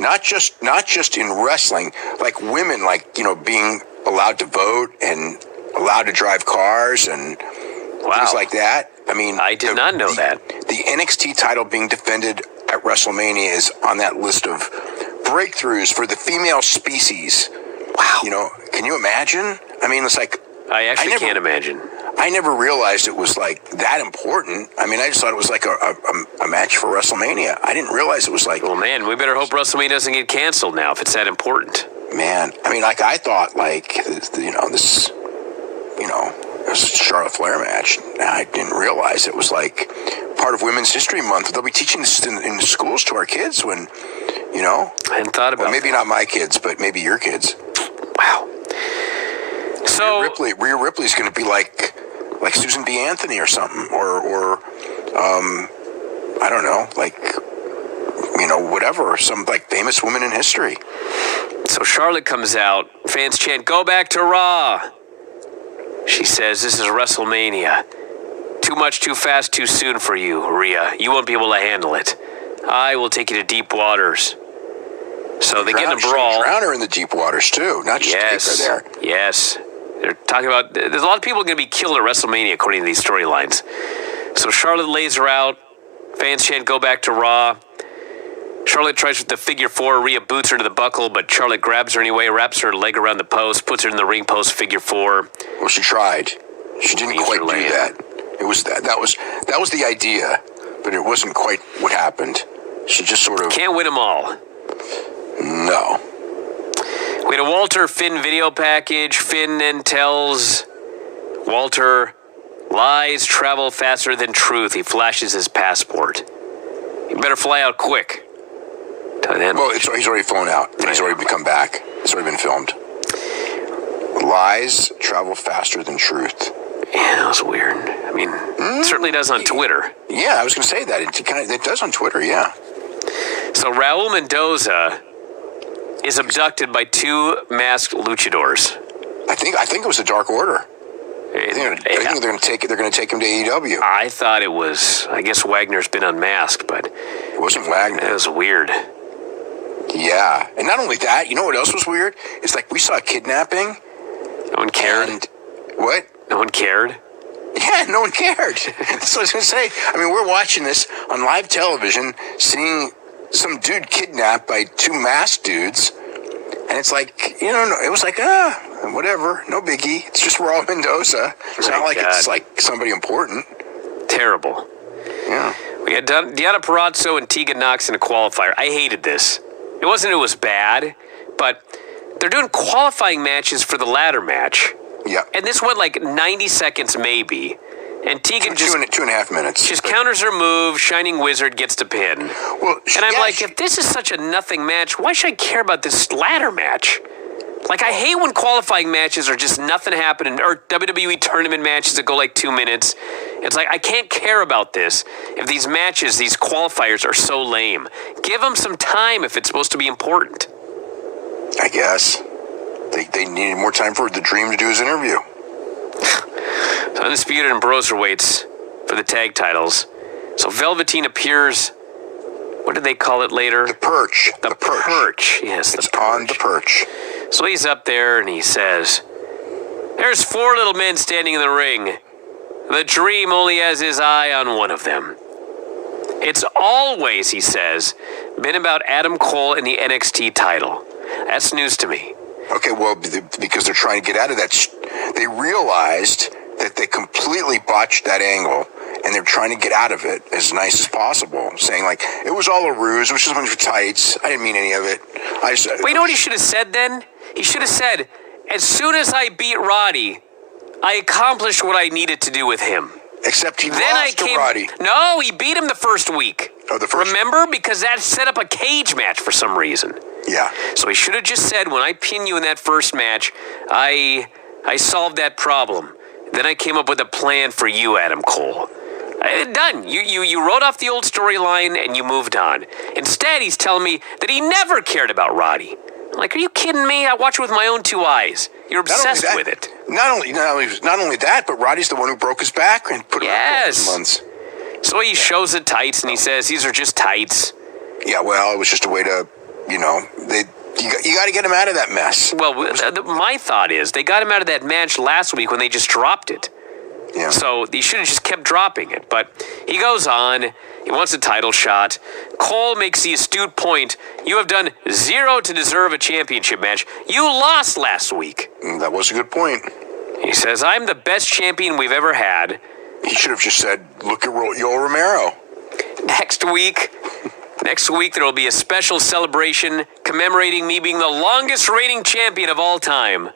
not just in wrestling, like women, like, being allowed to vote and allowed to drive cars and things like that. I mean, I did not know that. The NXT title being defended at WrestleMania is on that list of breakthroughs for the female species. Wow. Can you imagine? I mean, it's like, I actually can't imagine. I never realized it was like that important. I mean, I just thought it was like a match for WrestleMania. I didn't realize it was like. Well, man, we better hope WrestleMania doesn't get canceled now if it's that important. Man, I mean, like I thought, like this, it was a Charlotte Flair match. I didn't realize it was like part of Women's History Month. They'll be teaching this in the schools to our kids when, I hadn't thought about. Well, maybe not my kids, but maybe your kids. Wow. So Rhea Ripley's going to be like Susan B. Anthony or something, or I don't know, like whatever, some like famous woman in history. So Charlotte comes out. Fans chant, "Go back to Raw." She says, "This is WrestleMania. Too much, too fast, too soon for you, Rhea. You won't be able to handle it. I will take you to deep waters." So they get in a brawl. Drown her in the deep waters too, not just take her there. Yes. They're talking about, there's a lot of people going to be killed at WrestleMania according to these storylines. So Charlotte lays her out. Fans chant, "Go back to Raw." Charlotte tries with the figure four. Rhea boots her to the buckle, but Charlotte grabs her anyway, wraps her leg around the post, puts her in the ring post figure four. Well, she tried. She didn't quite do that. It was that was the idea, but it wasn't quite what happened. She just sort of can't win them all. No. We had a Walter Finn video package. Finn then tells Walter lies travel faster than truth. He flashes his passport. You better fly out quick. Well, he's already flown out. He's already come back. It's already been filmed. Lies travel faster than truth. Yeah, that was weird. I mean, it certainly does on Twitter. Yeah, I was going to say that. It does on Twitter, yeah. So Raul Mendoza is abducted by two masked luchadors. I think it was the Dark Order. I think they're going to take him to AEW. I thought it was. I guess Wagner's been unmasked, but it wasn't Wagner. It was weird. Yeah, and not only that, you know what else was weird? It's like we saw a kidnapping. No one cared. And what? No one cared. Yeah, no one cared. That's what I was going to say. I mean, we're watching this on live television, seeing some dude kidnapped by two masked dudes, and it's like, it was like, whatever, no biggie. It's just Raul Mendoza. It's not like it's like somebody important. Terrible. Yeah. We had Deonna Purrazzo and Tegan Nox in a qualifier. I hated this. It was bad, but they're doing qualifying matches for the ladder match. Yeah. And this went like 90 seconds maybe. And Tegan two and a half minutes. Just counters her move. Shining Wizard gets to pin. Well, and I'm if this is such a nothing match, why should I care about this ladder match? Like, I hate when qualifying matches are just nothing happening, or WWE tournament matches that go like 2 minutes. It's like, I can't care about this if these matches, these qualifiers are so lame. Give them some time if it's supposed to be important. I guess. They needed more time for the Dream to do his interview. So Undisputed and Broserweights for the tag titles. So Velveteen appears, what did they call it later? The Perch. The Perch. Yes, it's on the Perch. So he's up there and he says, "There's 4 little men standing in the ring. The Dream only has his eye on one of them. It's always," he says, "been about Adam Cole and the NXT title." That's news to me. Okay, well, because they're trying to get out of that, they realized that they completely botched that angle, and they're trying to get out of it as nice as possible, saying, like, it was all a ruse, it was just a bunch of tights, I didn't mean any of it. Wait, you know what he should have said then? He should have said, "As soon as I beat Roddy, I accomplished what I needed to do with him." Except he lost to Roddy. No, he beat him the first week. Oh, the first. Remember? Because that set up a cage match for some reason. Yeah. So he should have just said, when I pin you in that first match, I solved that problem. Then I came up with a plan for you, Adam Cole. Done. You wrote off the old storyline and you moved on. Instead, he's telling me that he never cared about Roddy. I'm like, are you kidding me? I watch it with my own 2 eyes. You're obsessed with it. Not only that, but Roddy's the one who broke his back and put him out for months. So he shows the tights and he says, "These are just tights." Yeah, well, it was just a way to you got to get him out of that mess. Well, my thought is they got him out of that match last week when they just dropped it. Yeah. So he should have just kept dropping it. But he goes on. He wants a title shot. Cole makes the astute point. You have done zero to deserve a championship match. You lost last week. That was a good point. He says, I'm the best champion we've ever had. He should have just said, look at Yoel Romero. Next week, there will be a special celebration commemorating me being the longest reigning champion of all time.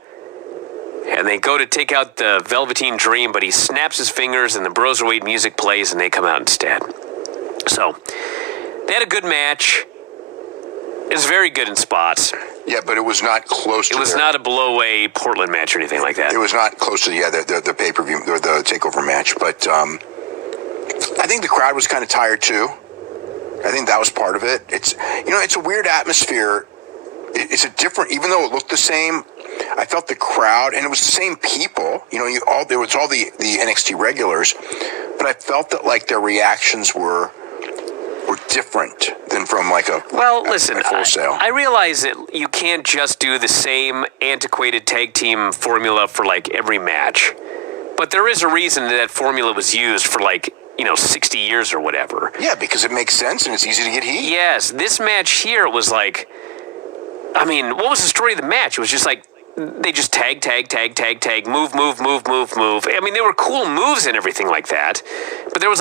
And they go to take out the Velveteen Dream, but he snaps his fingers and the Broserweight music plays and they come out instead. So, they had a good match. It was very good in spots. Yeah, but it was not close to It was not a blow-away Portland match or anything like that. It was not close to the pay-per-view or the TakeOver match, but I think the crowd was kind of tired too. I think that was part of it. It's a weird atmosphere. It's a different, even though it looked the same. I felt the crowd, and it was the same people. There was all the NXT regulars, but I felt that like their reactions were different than from like a listen. Full Sail. I realize that you can't just do the same antiquated tag team formula for like every match, but there is a reason that formula was used for 60 years or whatever. Yeah, because it makes sense and it's easy to get heat. Yes, this match here was like, what was the story of the match? It was just like they just tag, move. There were cool moves and everything like that, but there was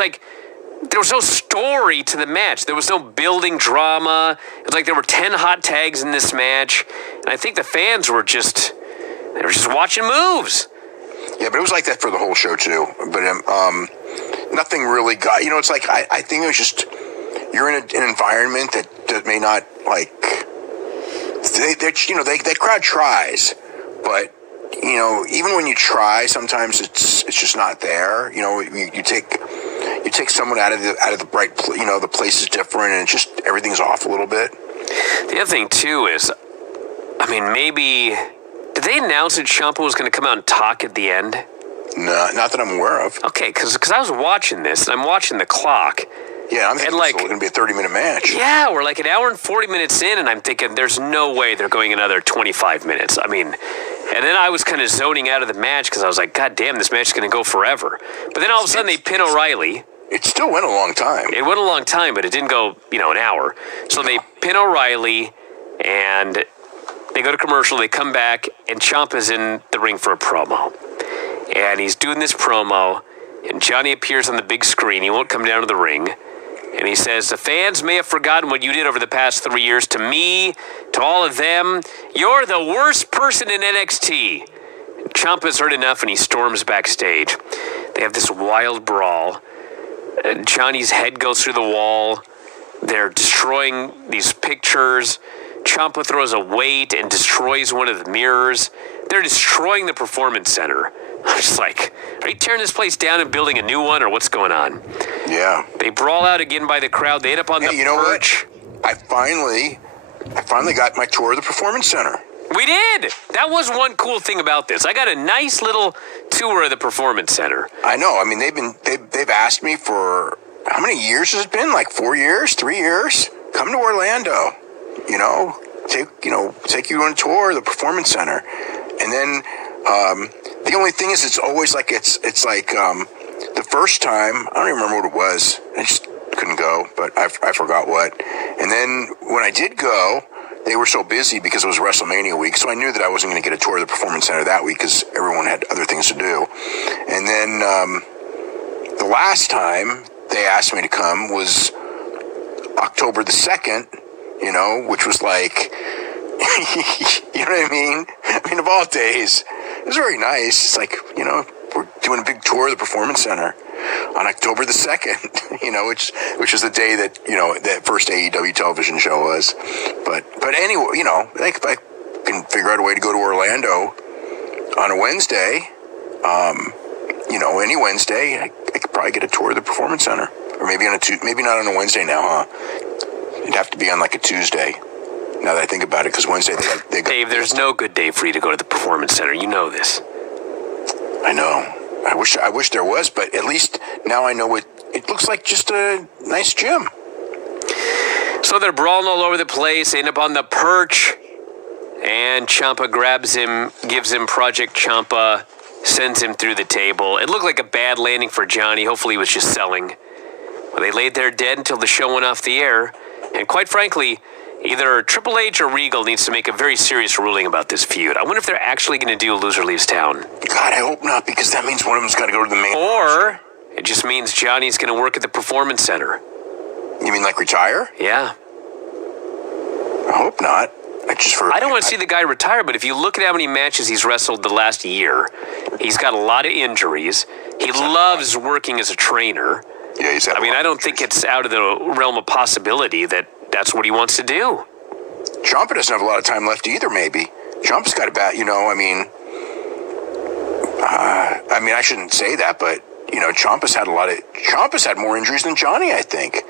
no story to the match. There was no building drama. It was like there were 10 hot tags in this match, and I think the fans were just watching moves. Yeah, but it was like that for the whole show too. But nothing really got. It's like I think it was just you're in an environment that may not like. That crowd tries, but even when you try, sometimes it's just not there. You take someone out of the bright. The place is different, and it's just everything's off a little bit. The other thing too is, maybe did they announce that Ciampa was going to come out and talk at the end? No, not that I'm aware of. Okay, because I was watching this, and I'm watching the clock. Yeah, I'm thinking it's going to be a 30-minute match. Yeah, we're like an hour and 40 minutes in, and I'm thinking there's no way they're going another 25 minutes. And then I was kind of zoning out of the match because I was like, God damn, this match is going to go forever. But then all of a sudden they pin O'Reilly. It still went a long time. It went a long time, but it didn't go, an hour. So they pin O'Reilly, and they go to commercial, they come back, and Ciampa's in the ring for a promo. And he's doing this promo, and Johnny appears on the big screen. He won't come down to the ring. And he says, the fans may have forgotten what you did over the past 3 years. To me, to all of them, you're the worst person in NXT. Ciampa's heard enough, and he storms backstage. They have this wild brawl. Johnny's head goes through the wall. They're destroying these pictures. Ciampa throws a weight and destroys one of the mirrors. They're destroying the Performance Center. I'm just like, are you tearing this place down and building a new one, or what's going on? Yeah. They brawl out again by the crowd. They end up on the perch. What? I finally got my tour of the Performance Center. We did. That was one cool thing about this. I got a nice little tour of the Performance Center. I know. They've asked me for how many years has it been? Like 4 years, 3 years? Come to Orlando. Take you on a tour of the Performance Center, and then. The only thing is, it's always like it's like the first time. I don't even remember what it was. I just couldn't go, but I forgot what. And then when I did go, they were so busy because it was WrestleMania week, so I knew that I wasn't going to get a tour of the Performance Center that week because everyone had other things to do. And then the last time they asked me to come was October the 2nd, which was like, you know what I mean? Of all days. It was very nice. It's like, we're doing a big tour of the Performance Center on October the 2nd, which is the day that, that first AEW television show was. But anyway, if I can figure out a way to go to Orlando on a Wednesday, any Wednesday, I could probably get a tour of the Performance Center. Or maybe maybe not on a Wednesday now, huh? It'd have to be on like a Tuesday. Now that I think about it, because Wednesday they go. Dave, there's no good day for you to go to the Performance Center. You know this. I know. I wish there was, but at least now I know it looks like just a nice gym. So So they're brawling all over the place, end up on the perch, and Ciampa grabs him, gives him Project Ciampa, sends him through the table. It looked like a bad landing for Johnny. Hopefully he was just selling. Well, they laid there dead until the show went off the air. And quite frankly, either Triple H or Regal needs to make a very serious ruling about this feud. I wonder if they're actually going to do Loser Leaves Town. God, I hope not, because that means one of them's got to go to the main. Or it just means Johnny's going to work at the Performance Center. You mean like retire? Yeah. I hope not. I don't want to see the guy retire, but if you look at how many matches he's wrestled the last year, he's got a lot of injuries. He loves working as a trainer. Yeah, he's had I don't think it's out of the realm of possibility that that's what he wants to do. Ciampa doesn't have a lot of time left either, maybe. Ciampa's got a bat, I shouldn't say that, but, Ciampa's had more injuries than Johnny, I think.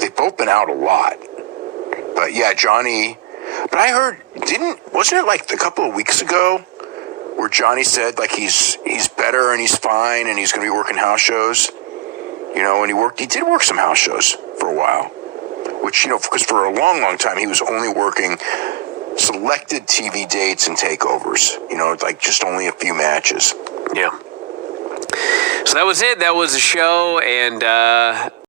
They've both been out a lot. But, yeah, Johnny... But I heard, wasn't it like a couple of weeks ago where Johnny said, like, he's better and he's fine and he's going to be working house shows? And he did work some house shows for a while. Which, because for a long, long time, he was only working selected TV dates and takeovers. Like just only a few matches. Yeah. So that was it. That was the show, and